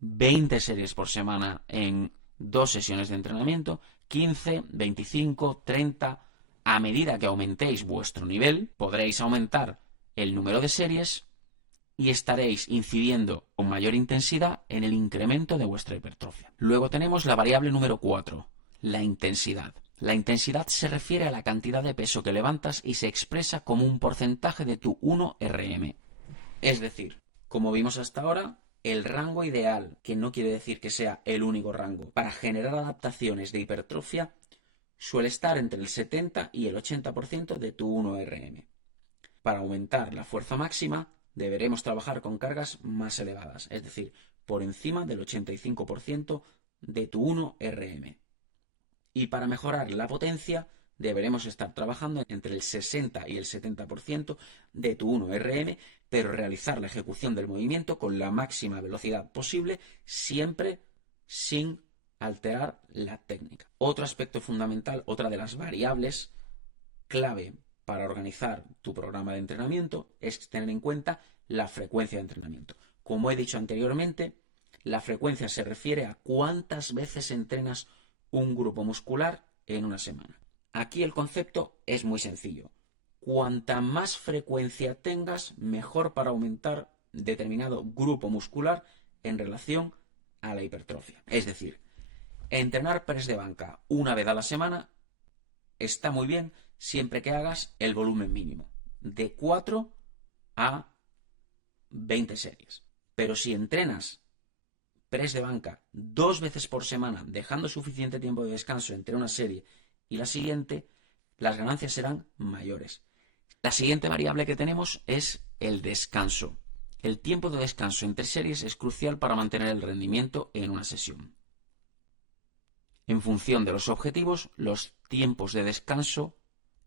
20 series por semana en 2 sesiones de entrenamiento, 15, 25, 30. A medida que aumentéis vuestro nivel, podréis aumentar el número de series y estaréis incidiendo con mayor intensidad en el incremento de vuestra hipertrofia. Luego tenemos la variable número 4, la intensidad. La intensidad se refiere a la cantidad de peso que levantas y se expresa como un porcentaje de tu 1RM. Es decir, como vimos hasta ahora, el rango ideal, que no quiere decir que sea el único rango, para generar adaptaciones de hipertrofia suele estar entre el 70 y el 80% de tu 1RM. Para aumentar la fuerza máxima, deberemos trabajar con cargas más elevadas, es decir, por encima del 85% de tu 1RM. Y para mejorar la potencia, deberemos estar trabajando entre el 60 y el 70% de tu 1RM, pero realizar la ejecución del movimiento con la máxima velocidad posible, siempre sin alterar la técnica. Otro aspecto fundamental, otra de las variables clave para organizar tu programa de entrenamiento es tener en cuenta la frecuencia de entrenamiento. Como he dicho anteriormente, la frecuencia se refiere a cuántas veces entrenas un grupo muscular en una semana. Aquí el concepto es muy sencillo. Cuanta más frecuencia tengas, mejor para aumentar determinado grupo muscular en relación a la hipertrofia. Es decir, entrenar press de banca una vez a la semana está muy bien siempre que hagas el volumen mínimo, de 4 a 20 series. Pero si entrenas press de banca 2 veces por semana, dejando suficiente tiempo de descanso entre una serie y la siguiente, las ganancias serán mayores. La siguiente variable que tenemos es el descanso. El tiempo de descanso entre series es crucial para mantener el rendimiento en una sesión. En función de los objetivos, los tiempos de descanso,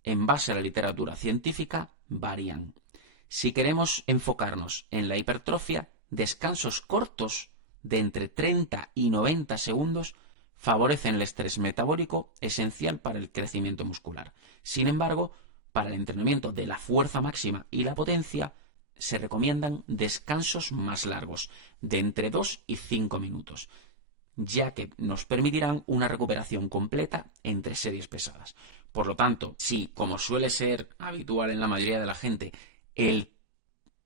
en base a la literatura científica, varían. Si queremos enfocarnos en la hipertrofia, descansos cortos de entre 30 y 90 segundos favorecen el estrés metabólico esencial para el crecimiento muscular. Sin embargo, para el entrenamiento de la fuerza máxima y la potencia, se recomiendan descansos más largos, de entre 2 y 5 minutos, ya que nos permitirán una recuperación completa entre series pesadas. Por lo tanto, si, como suele ser habitual en la mayoría de la gente, el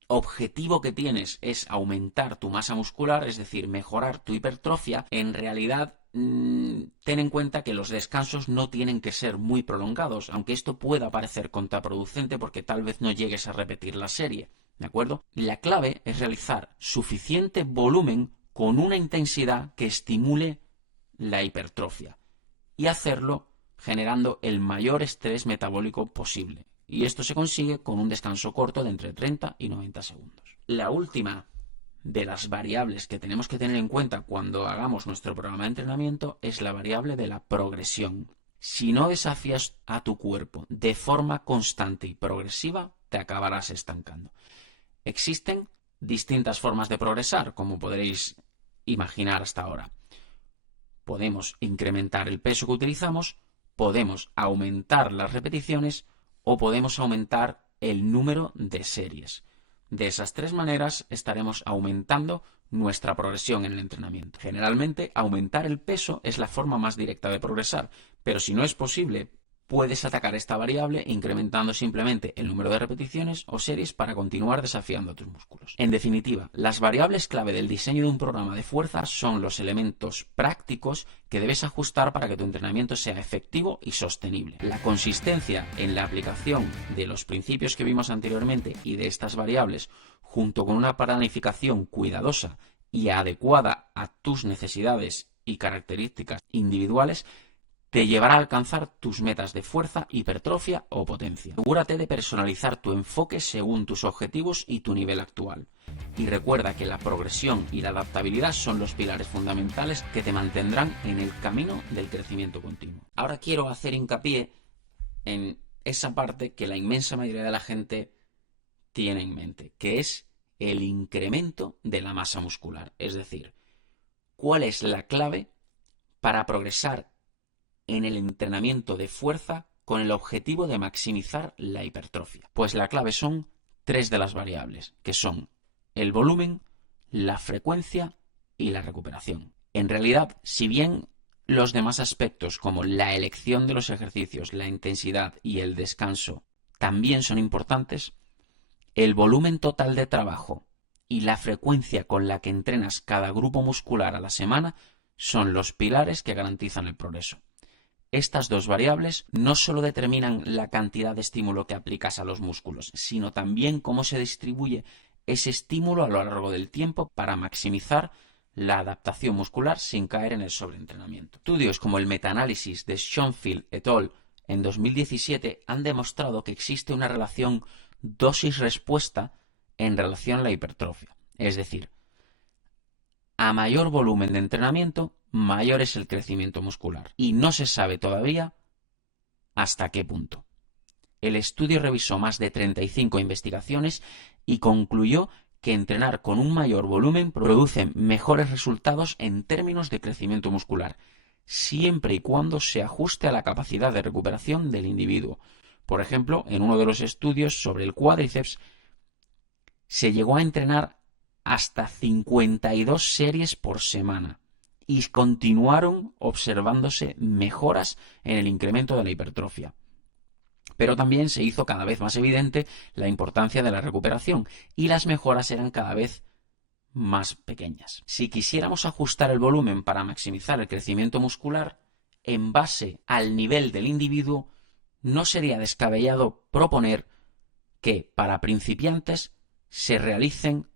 objetivo que tienes es aumentar tu masa muscular, es decir, mejorar tu hipertrofia, en realidad ten en cuenta que los descansos no tienen que ser muy prolongados, aunque esto pueda parecer contraproducente porque tal vez no llegues a repetir la serie, ¿de acuerdo? La clave es realizar suficiente volumen con una intensidad que estimule la hipertrofia y hacerlo generando el mayor estrés metabólico posible. Y esto se consigue con un descanso corto de entre 30 y 90 segundos. La última de las variables que tenemos que tener en cuenta cuando hagamos nuestro programa de entrenamiento es la variable de la progresión. Si no desafías a tu cuerpo de forma constante y progresiva, te acabarás estancando. Existen distintas formas de progresar, como podréis imaginar hasta ahora. Podemos incrementar el peso que utilizamos, podemos aumentar las repeticiones o podemos aumentar el número de series. De esas tres maneras estaremos aumentando nuestra progresión en el entrenamiento. Generalmente, aumentar el peso es la forma más directa de progresar, pero si no es posible, puedes atacar esta variable incrementando simplemente el número de repeticiones o series para continuar desafiando tus músculos. En definitiva, las variables clave del diseño de un programa de fuerza son los elementos prácticos que debes ajustar para que tu entrenamiento sea efectivo y sostenible. La consistencia en la aplicación de los principios que vimos anteriormente y de estas variables, junto con una planificación cuidadosa y adecuada a tus necesidades y características individuales, te llevará a alcanzar tus metas de fuerza, hipertrofia o potencia. Asegúrate de personalizar tu enfoque según tus objetivos y tu nivel actual. Y recuerda que la progresión y la adaptabilidad son los pilares fundamentales que te mantendrán en el camino del crecimiento continuo. Ahora quiero hacer hincapié en esa parte que la inmensa mayoría de la gente tiene en mente, que es el incremento de la masa muscular. Es decir, ¿cuál es la clave para progresar en el entrenamiento de fuerza con el objetivo de maximizar la hipertrofia? Pues la clave son tres de las variables, que son el volumen, la frecuencia y la recuperación. En realidad, si bien los demás aspectos como la elección de los ejercicios, la intensidad y el descanso también son importantes, el volumen total de trabajo y la frecuencia con la que entrenas cada grupo muscular a la semana son los pilares que garantizan el progreso. Estas dos variables no solo determinan la cantidad de estímulo que aplicas a los músculos, sino también cómo se distribuye ese estímulo a lo largo del tiempo para maximizar la adaptación muscular sin caer en el sobreentrenamiento. Estudios como el metaanálisis de Schoenfeld et al. En 2017 han demostrado que existe una relación dosis-respuesta en relación a la hipertrofia. Es decir, a mayor volumen de entrenamiento, mayor es el crecimiento muscular. Y no se sabe todavía hasta qué punto. El estudio revisó más de 35 investigaciones y concluyó que entrenar con un mayor volumen produce mejores resultados en términos de crecimiento muscular, siempre y cuando se ajuste a la capacidad de recuperación del individuo. Por ejemplo, en uno de los estudios sobre el cuádriceps, se llegó a entrenar hasta 52 series por semana y continuaron observándose mejoras en el incremento de la hipertrofia. Pero también se hizo cada vez más evidente la importancia de la recuperación y las mejoras eran cada vez más pequeñas. Si quisiéramos ajustar el volumen para maximizar el crecimiento muscular en base al nivel del individuo, no sería descabellado proponer que para principiantes se realicen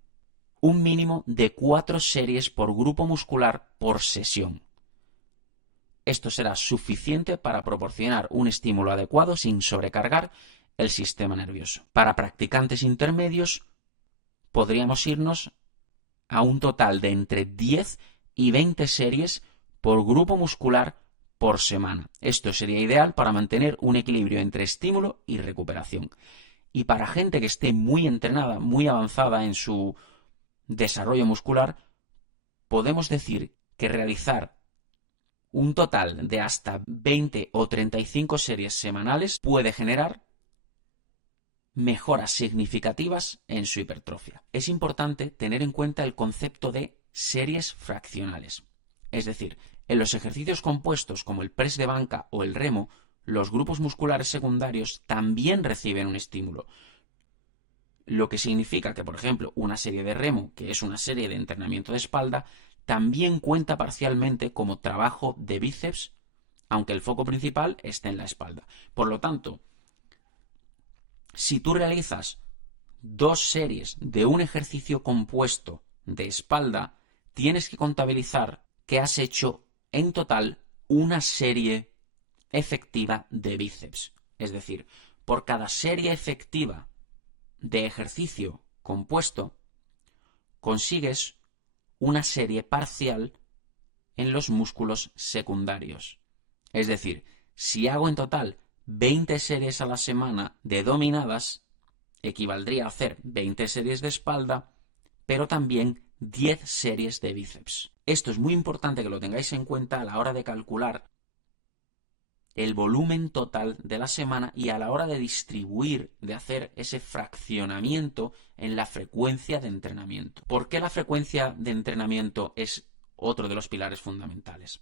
un mínimo de 4 series por grupo muscular por sesión. Esto será suficiente para proporcionar un estímulo adecuado sin sobrecargar el sistema nervioso. Para practicantes intermedios, podríamos irnos a un total de entre 10 y 20 series por grupo muscular por semana. Esto sería ideal para mantener un equilibrio entre estímulo y recuperación. Y para gente que esté muy entrenada, muy avanzada en su desarrollo muscular, podemos decir que realizar un total de hasta 20 o 35 series semanales puede generar mejoras significativas en su hipertrofia. Es importante tener en cuenta el concepto de series fraccionales. Es decir, en los ejercicios compuestos como el press de banca o el remo, los grupos musculares secundarios también reciben un estímulo. Lo que significa que, por ejemplo, una serie de remo, que es una serie de entrenamiento de espalda, también cuenta parcialmente como trabajo de bíceps, aunque el foco principal esté en la espalda. Por lo tanto, si tú realizas 2 series de un ejercicio compuesto de espalda, tienes que contabilizar que has hecho en total una serie efectiva de bíceps. Es decir, por cada serie efectiva de ejercicio compuesto, consigues una serie parcial en los músculos secundarios. Es decir, si hago en total 20 series a la semana de dominadas, equivaldría a hacer 20 series de espalda, pero también 10 series de bíceps. Esto es muy importante que lo tengáis en cuenta a la hora de calcular el volumen total de la semana y a la hora de distribuir, de hacer ese fraccionamiento en la frecuencia de entrenamiento. ¿Por qué la frecuencia de entrenamiento es otro de los pilares fundamentales?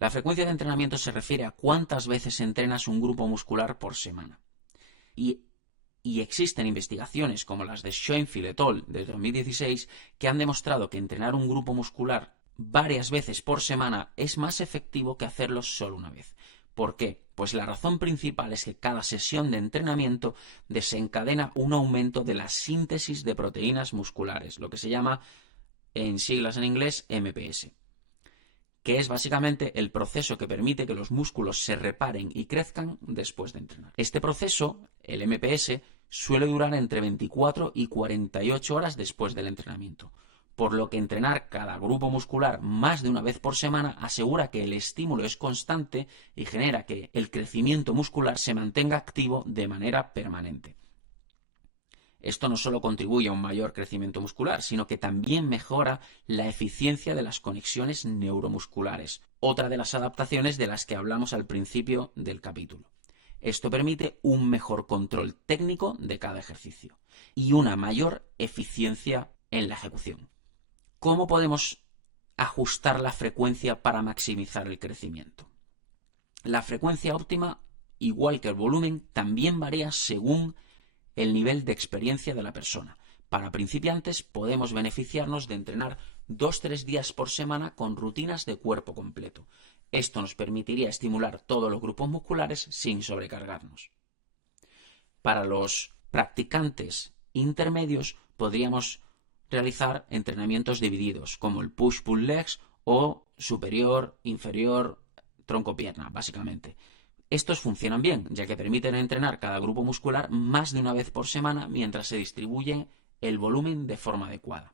La frecuencia de entrenamiento se refiere a cuántas veces entrenas un grupo muscular por semana. Y existen investigaciones como las de Schoenfeld et al. De 2016 que han demostrado que entrenar un grupo muscular varias veces por semana es más efectivo que hacerlo solo una vez. ¿Por qué? Pues la razón principal es que cada sesión de entrenamiento desencadena un aumento de la síntesis de proteínas musculares, lo que se llama, en siglas en inglés, MPS, que es básicamente el proceso que permite que los músculos se reparen y crezcan después de entrenar. Este proceso, el MPS, suele durar entre 24 y 48 horas después del entrenamiento, por lo que entrenar cada grupo muscular más de una vez por semana asegura que el estímulo es constante y genera que el crecimiento muscular se mantenga activo de manera permanente. Esto no solo contribuye a un mayor crecimiento muscular, sino que también mejora la eficiencia de las conexiones neuromusculares, otra de las adaptaciones de las que hablamos al principio del capítulo. Esto permite un mejor control técnico de cada ejercicio y una mayor eficiencia en la ejecución. ¿Cómo podemos ajustar la frecuencia para maximizar el crecimiento? La frecuencia óptima, igual que el volumen, también varía según el nivel de experiencia de la persona. Para principiantes podemos beneficiarnos de entrenar 2-3 días por semana con rutinas de cuerpo completo. Esto nos permitiría estimular todos los grupos musculares sin sobrecargarnos. Para los practicantes intermedios podríamos realizar entrenamientos divididos, como el push-pull legs o superior, inferior, tronco-pierna, básicamente. Estos funcionan bien, ya que permiten entrenar cada grupo muscular más de una vez por semana mientras se distribuye el volumen de forma adecuada.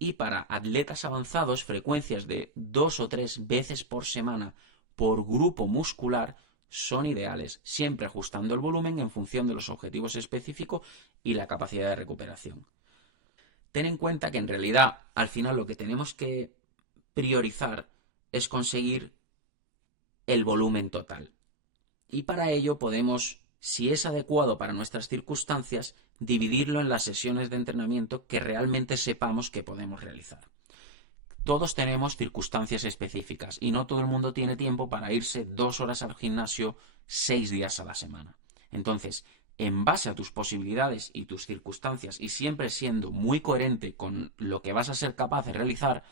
Y para atletas avanzados, frecuencias de 2 o 3 veces por semana por grupo muscular son ideales, siempre ajustando el volumen en función de los objetivos específicos y la capacidad de recuperación. Ten en cuenta que en realidad, al final, lo que tenemos que priorizar es conseguir el volumen total. Y para ello podemos, si es adecuado para nuestras circunstancias, dividirlo en las sesiones de entrenamiento que realmente sepamos que podemos realizar. Todos tenemos circunstancias específicas y no todo el mundo tiene tiempo para irse 2 horas al gimnasio 6 días a la semana. Entonces, en base a tus posibilidades y tus circunstancias y siempre siendo muy coherente con lo que vas a ser capaz de realizar,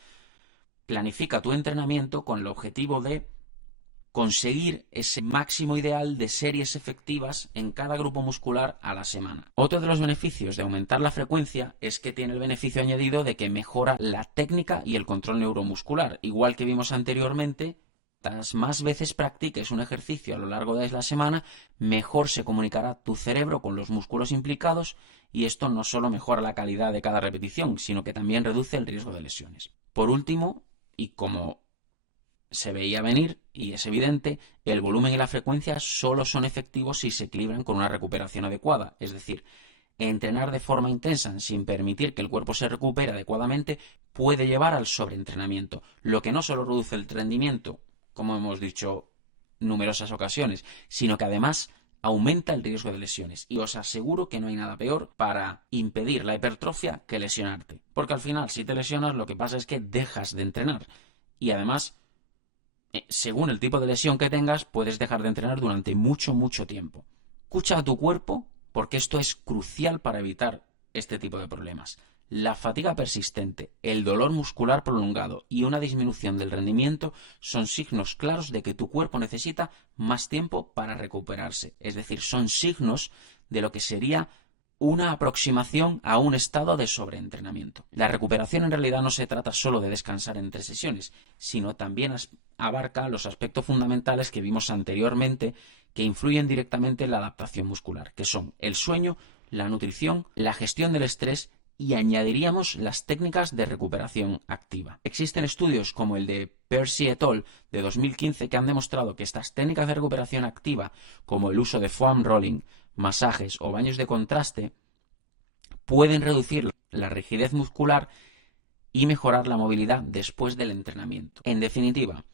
planifica tu entrenamiento con el objetivo de conseguir ese máximo ideal de series efectivas en cada grupo muscular a la semana. Otro de los beneficios de aumentar la frecuencia es que tiene el beneficio añadido de que mejora la técnica y el control neuromuscular. Igual que vimos anteriormente, cuantas más veces practiques un ejercicio a lo largo de la semana, mejor se comunicará tu cerebro con los músculos implicados y esto no solo mejora la calidad de cada repetición, sino que también reduce el riesgo de lesiones. Por último, y como se veía venir, y es evidente, el volumen y la frecuencia solo son efectivos si se equilibran con una recuperación adecuada. Es decir, entrenar de forma intensa sin permitir que el cuerpo se recupere adecuadamente puede llevar al sobreentrenamiento, lo que no solo reduce el rendimiento, como hemos dicho numerosas ocasiones, sino que además aumenta el riesgo de lesiones. Y os aseguro que no hay nada peor para impedir la hipertrofia que lesionarte. Porque al final, si te lesionas, lo que pasa es que dejas de entrenar. Y además, según el tipo de lesión que tengas, puedes dejar de entrenar durante mucho tiempo. Escucha a tu cuerpo porque esto es crucial para evitar este tipo de problemas. La fatiga persistente, el dolor muscular prolongado y una disminución del rendimiento son signos claros de que tu cuerpo necesita más tiempo para recuperarse. Es decir, son signos de lo que sería una aproximación a un estado de sobreentrenamiento. La recuperación en realidad no se trata solo de descansar entre sesiones, sino también abarca los aspectos fundamentales que vimos anteriormente que influyen directamente en la adaptación muscular, que son el sueño, la nutrición, la gestión del estrés y añadiríamos las técnicas de recuperación activa. Existen estudios como el de Percy et al. De 2015 que han demostrado que estas técnicas de recuperación activa, como el uso de foam rolling, masajes o baños de contraste, pueden reducir la rigidez muscular y mejorar la movilidad después del entrenamiento. En definitiva,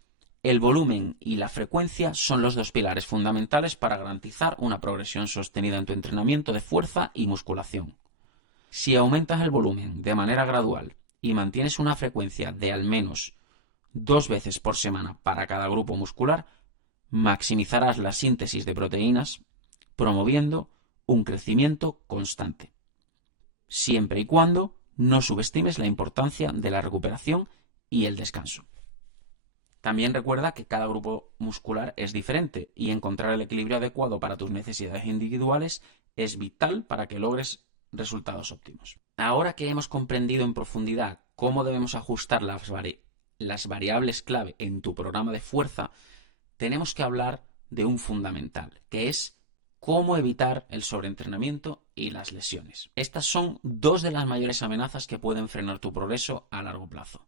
el volumen y la frecuencia son los dos pilares fundamentales para garantizar una progresión sostenida en tu entrenamiento de fuerza y musculación. Si aumentas el volumen de manera gradual y mantienes una frecuencia de al menos 2 veces por semana para cada grupo muscular, maximizarás la síntesis de proteínas, promoviendo un crecimiento constante, siempre y cuando no subestimes la importancia de la recuperación y el descanso. También recuerda que cada grupo muscular es diferente y encontrar el equilibrio adecuado para tus necesidades individuales es vital para que logres resultados óptimos. Ahora que hemos comprendido en profundidad cómo debemos ajustar las variables clave en tu programa de fuerza, tenemos que hablar de un fundamental, que es cómo evitar el sobreentrenamiento y las lesiones. Estas son dos de las mayores amenazas que pueden frenar tu progreso a largo plazo.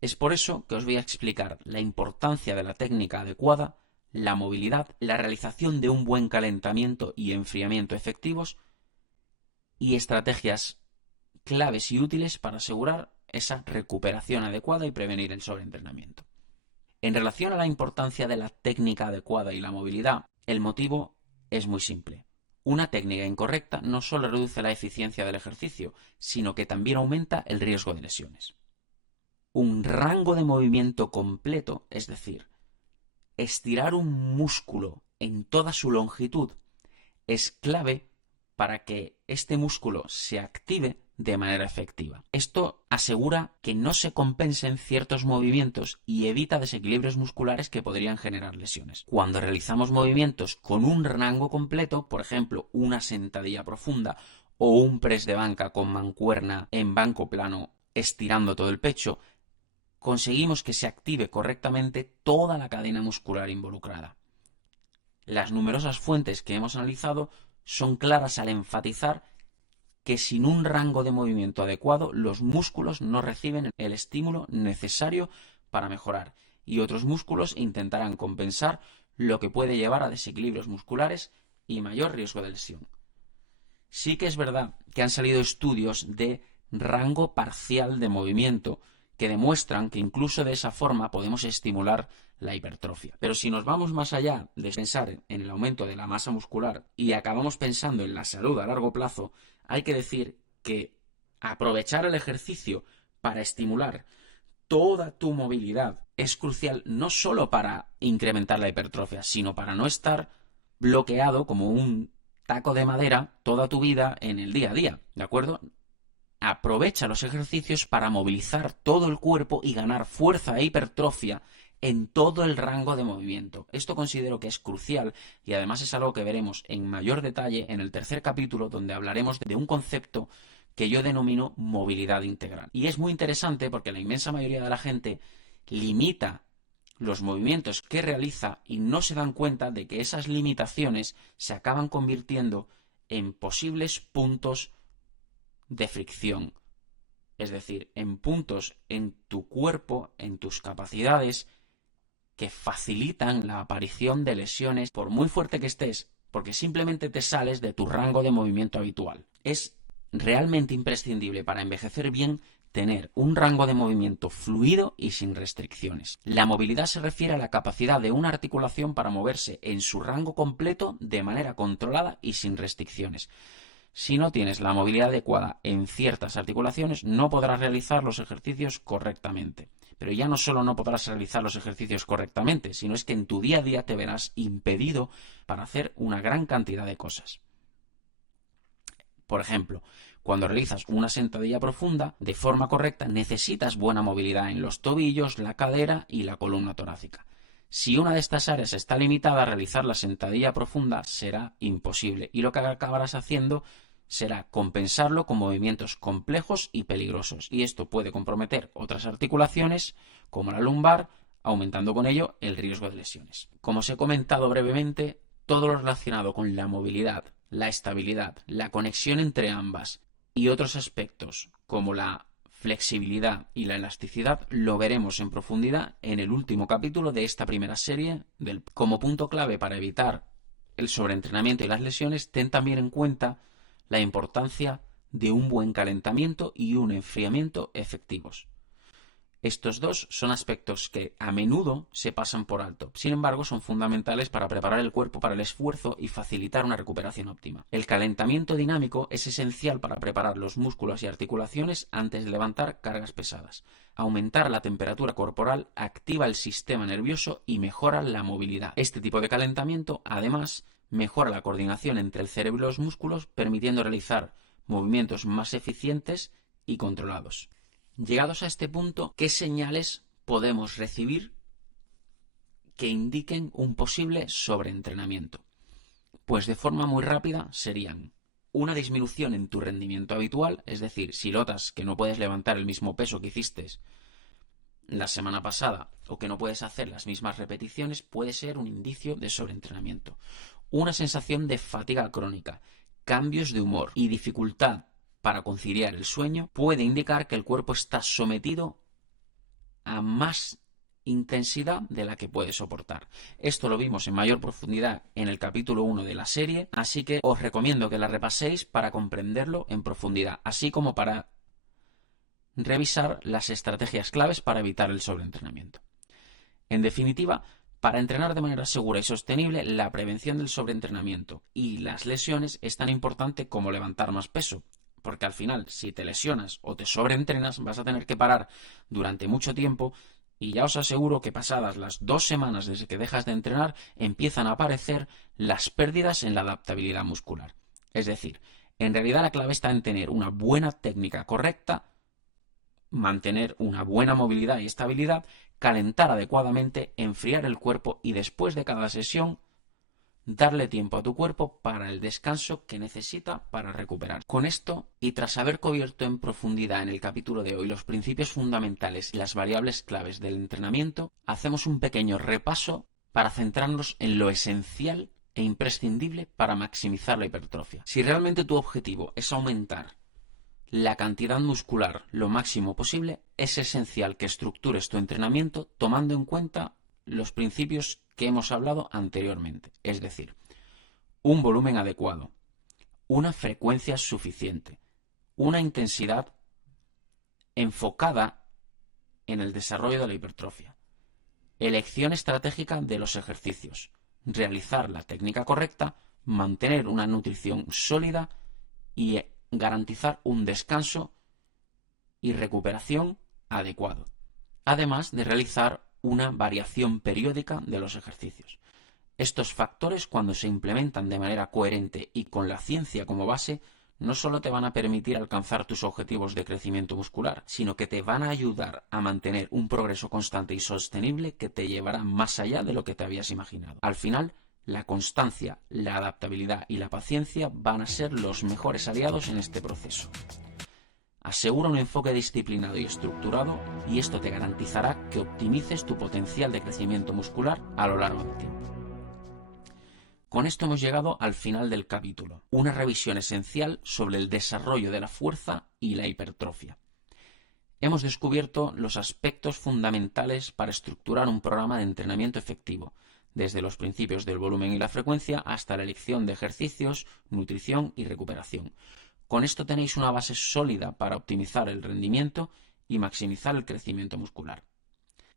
Es por eso que os voy a explicar la importancia de la técnica adecuada, la movilidad, la realización de un buen calentamiento y enfriamiento efectivos y estrategias claves y útiles para asegurar esa recuperación adecuada y prevenir el sobreentrenamiento. En relación a la importancia de la técnica adecuada y la movilidad, el motivo es muy simple. Una técnica incorrecta no solo reduce la eficiencia del ejercicio, sino que también aumenta el riesgo de lesiones. Un rango de movimiento completo, es decir, estirar un músculo en toda su longitud, es clave para que este músculo se active de manera efectiva. Esto asegura que no se compensen ciertos movimientos y evita desequilibrios musculares que podrían generar lesiones. Cuando realizamos movimientos con un rango completo, por ejemplo, una sentadilla profunda o un press de banca con mancuerna en banco plano estirando todo el pecho, conseguimos que se active correctamente toda la cadena muscular involucrada. Las numerosas fuentes que hemos analizado son claras al enfatizar que sin un rango de movimiento adecuado los músculos no reciben el estímulo necesario para mejorar y otros músculos intentarán compensar, lo que puede llevar a desequilibrios musculares y mayor riesgo de lesión. Sí que es verdad que han salido estudios de rango parcial de movimiento que demuestran que incluso de esa forma podemos estimular la hipertrofia. Pero si nos vamos más allá de pensar en el aumento de la masa muscular y acabamos pensando en la salud a largo plazo, hay que decir que aprovechar el ejercicio para estimular toda tu movilidad es crucial no solo para incrementar la hipertrofia, sino para no estar bloqueado como un taco de madera toda tu vida en el día a día, ¿de acuerdo? Aprovecha los ejercicios para movilizar todo el cuerpo y ganar fuerza e hipertrofia en todo el rango de movimiento. Esto considero que es crucial y además es algo que veremos en mayor detalle en el tercer capítulo, donde hablaremos de un concepto que yo denomino movilidad integral. Y es muy interesante porque la inmensa mayoría de la gente limita los movimientos que realiza y no se dan cuenta de que esas limitaciones se acaban convirtiendo en posibles puntos de fricción, es decir, en puntos en tu cuerpo, en tus capacidades, que facilitan la aparición de lesiones por muy fuerte que estés, porque simplemente te sales de tu rango de movimiento habitual. Es realmente imprescindible para envejecer bien tener un rango de movimiento fluido y sin restricciones. La movilidad se refiere a la capacidad de una articulación para moverse en su rango completo de manera controlada y sin restricciones. Si no tienes la movilidad adecuada en ciertas articulaciones, no podrás realizar los ejercicios correctamente. Pero ya no solo no podrás realizar los ejercicios correctamente, sino es que en tu día a día te verás impedido para hacer una gran cantidad de cosas. Por ejemplo, cuando realizas una sentadilla profunda, de forma correcta necesitas buena movilidad en los tobillos, la cadera y la columna torácica. Si una de estas áreas está limitada, realizar la sentadilla profunda será imposible y lo que acabarás haciendo será compensarlo con movimientos complejos y peligrosos, y esto puede comprometer otras articulaciones como la lumbar, aumentando con ello el riesgo de lesiones. Como os he comentado brevemente, todo lo relacionado con la movilidad, la estabilidad, la conexión entre ambas y otros aspectos como la flexibilidad y la elasticidad lo veremos en profundidad en el último capítulo de esta primera serie. Como punto clave para evitar el sobreentrenamiento y las lesiones, ten también en cuenta la importancia de un buen calentamiento y un enfriamiento efectivos. Estos dos son aspectos que a menudo se pasan por alto, sin embargo son fundamentales para preparar el cuerpo para el esfuerzo y facilitar una recuperación óptima. El calentamiento dinámico es esencial para preparar los músculos y articulaciones antes de levantar cargas pesadas. Aumentar la temperatura corporal activa el sistema nervioso y mejora la movilidad. Este tipo de calentamiento, además, mejora la coordinación entre el cerebro y los músculos, permitiendo realizar movimientos más eficientes y controlados. Llegados a este punto, ¿qué señales podemos recibir que indiquen un posible sobreentrenamiento? Pues de forma muy rápida serían una disminución en tu rendimiento habitual, es decir, si notas que no puedes levantar el mismo peso que hiciste la semana pasada o que no puedes hacer las mismas repeticiones, puede ser un indicio de sobreentrenamiento. Una sensación de fatiga crónica, cambios de humor y dificultad para conciliar el sueño puede indicar que el cuerpo está sometido a más intensidad de la que puede soportar. Esto lo vimos en mayor profundidad en el capítulo 1 de la serie, así que os recomiendo que la repaséis para comprenderlo en profundidad, así como para revisar las estrategias claves para evitar el sobreentrenamiento. En definitiva, para entrenar de manera segura y sostenible, la prevención del sobreentrenamiento y las lesiones es tan importante como levantar más peso. Porque al final, si te lesionas o te sobreentrenas, vas a tener que parar durante mucho tiempo y ya os aseguro que pasadas las 2 semanas desde que dejas de entrenar, empiezan a aparecer las pérdidas en la adaptabilidad muscular. Es decir, en realidad la clave está en tener una buena técnica correcta, mantener una buena movilidad y estabilidad, calentar adecuadamente, enfriar el cuerpo y después de cada sesión darle tiempo a tu cuerpo para el descanso que necesita para recuperar. Con esto, y tras haber cubierto en profundidad en el capítulo de hoy los principios fundamentales y las variables claves del entrenamiento, hacemos un pequeño repaso para centrarnos en lo esencial e imprescindible para maximizar la hipertrofia. Si realmente tu objetivo es aumentar la cantidad muscular lo máximo posible, es esencial que estructures tu entrenamiento tomando en cuenta los principios que hemos hablado anteriormente, es decir, un volumen adecuado, una frecuencia suficiente, una intensidad enfocada en el desarrollo de la hipertrofia, elección estratégica de los ejercicios, realizar la técnica correcta, mantener una nutrición sólida y garantizar un descanso y recuperación adecuado, además de realizar una variación periódica de los ejercicios. Estos factores, cuando se implementan de manera coherente y con la ciencia como base, no solo te van a permitir alcanzar tus objetivos de crecimiento muscular, sino que te van a ayudar a mantener un progreso constante y sostenible que te llevará más allá de lo que te habías imaginado. Al final, la constancia, la adaptabilidad y la paciencia van a ser los mejores aliados en este proceso. Asegura un enfoque disciplinado y estructurado y esto te garantizará que optimices tu potencial de crecimiento muscular a lo largo del tiempo. Con esto hemos llegado al final del capítulo, una revisión esencial sobre el desarrollo de la fuerza y la hipertrofia. Hemos descubierto los aspectos fundamentales para estructurar un programa de entrenamiento efectivo, desde los principios del volumen y la frecuencia hasta la elección de ejercicios, nutrición y recuperación. Con esto tenéis una base sólida para optimizar el rendimiento y maximizar el crecimiento muscular.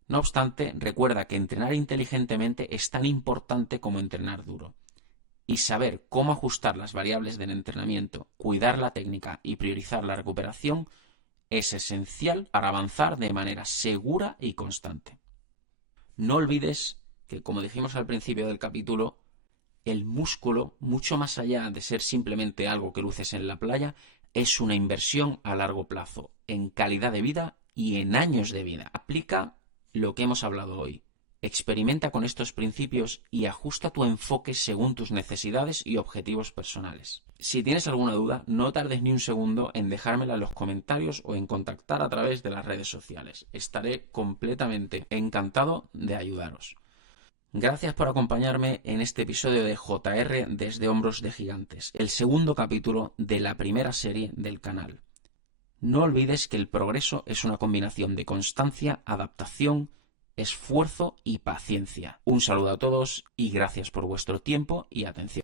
No obstante, recuerda que entrenar inteligentemente es tan importante como entrenar duro. Y saber cómo ajustar las variables del entrenamiento, cuidar la técnica y priorizar la recuperación es esencial para avanzar de manera segura y constante. No olvides que, como dijimos al principio del capítulo, El músculo, mucho más allá de ser simplemente algo que luces en la playa, es una inversión a largo plazo, en calidad de vida y en años de vida. Aplica lo que hemos hablado hoy. Experimenta con estos principios y ajusta tu enfoque según tus necesidades y objetivos personales. Si tienes alguna duda, no tardes ni un segundo en dejármela en los comentarios o en contactar a través de las redes sociales. Estaré completamente encantado de ayudaros. Gracias por acompañarme en este episodio de JR desde Hombros de Gigantes, el segundo capítulo de la primera serie del canal. No olvides que el progreso es una combinación de constancia, adaptación, esfuerzo y paciencia. Un saludo a todos y gracias por vuestro tiempo y atención.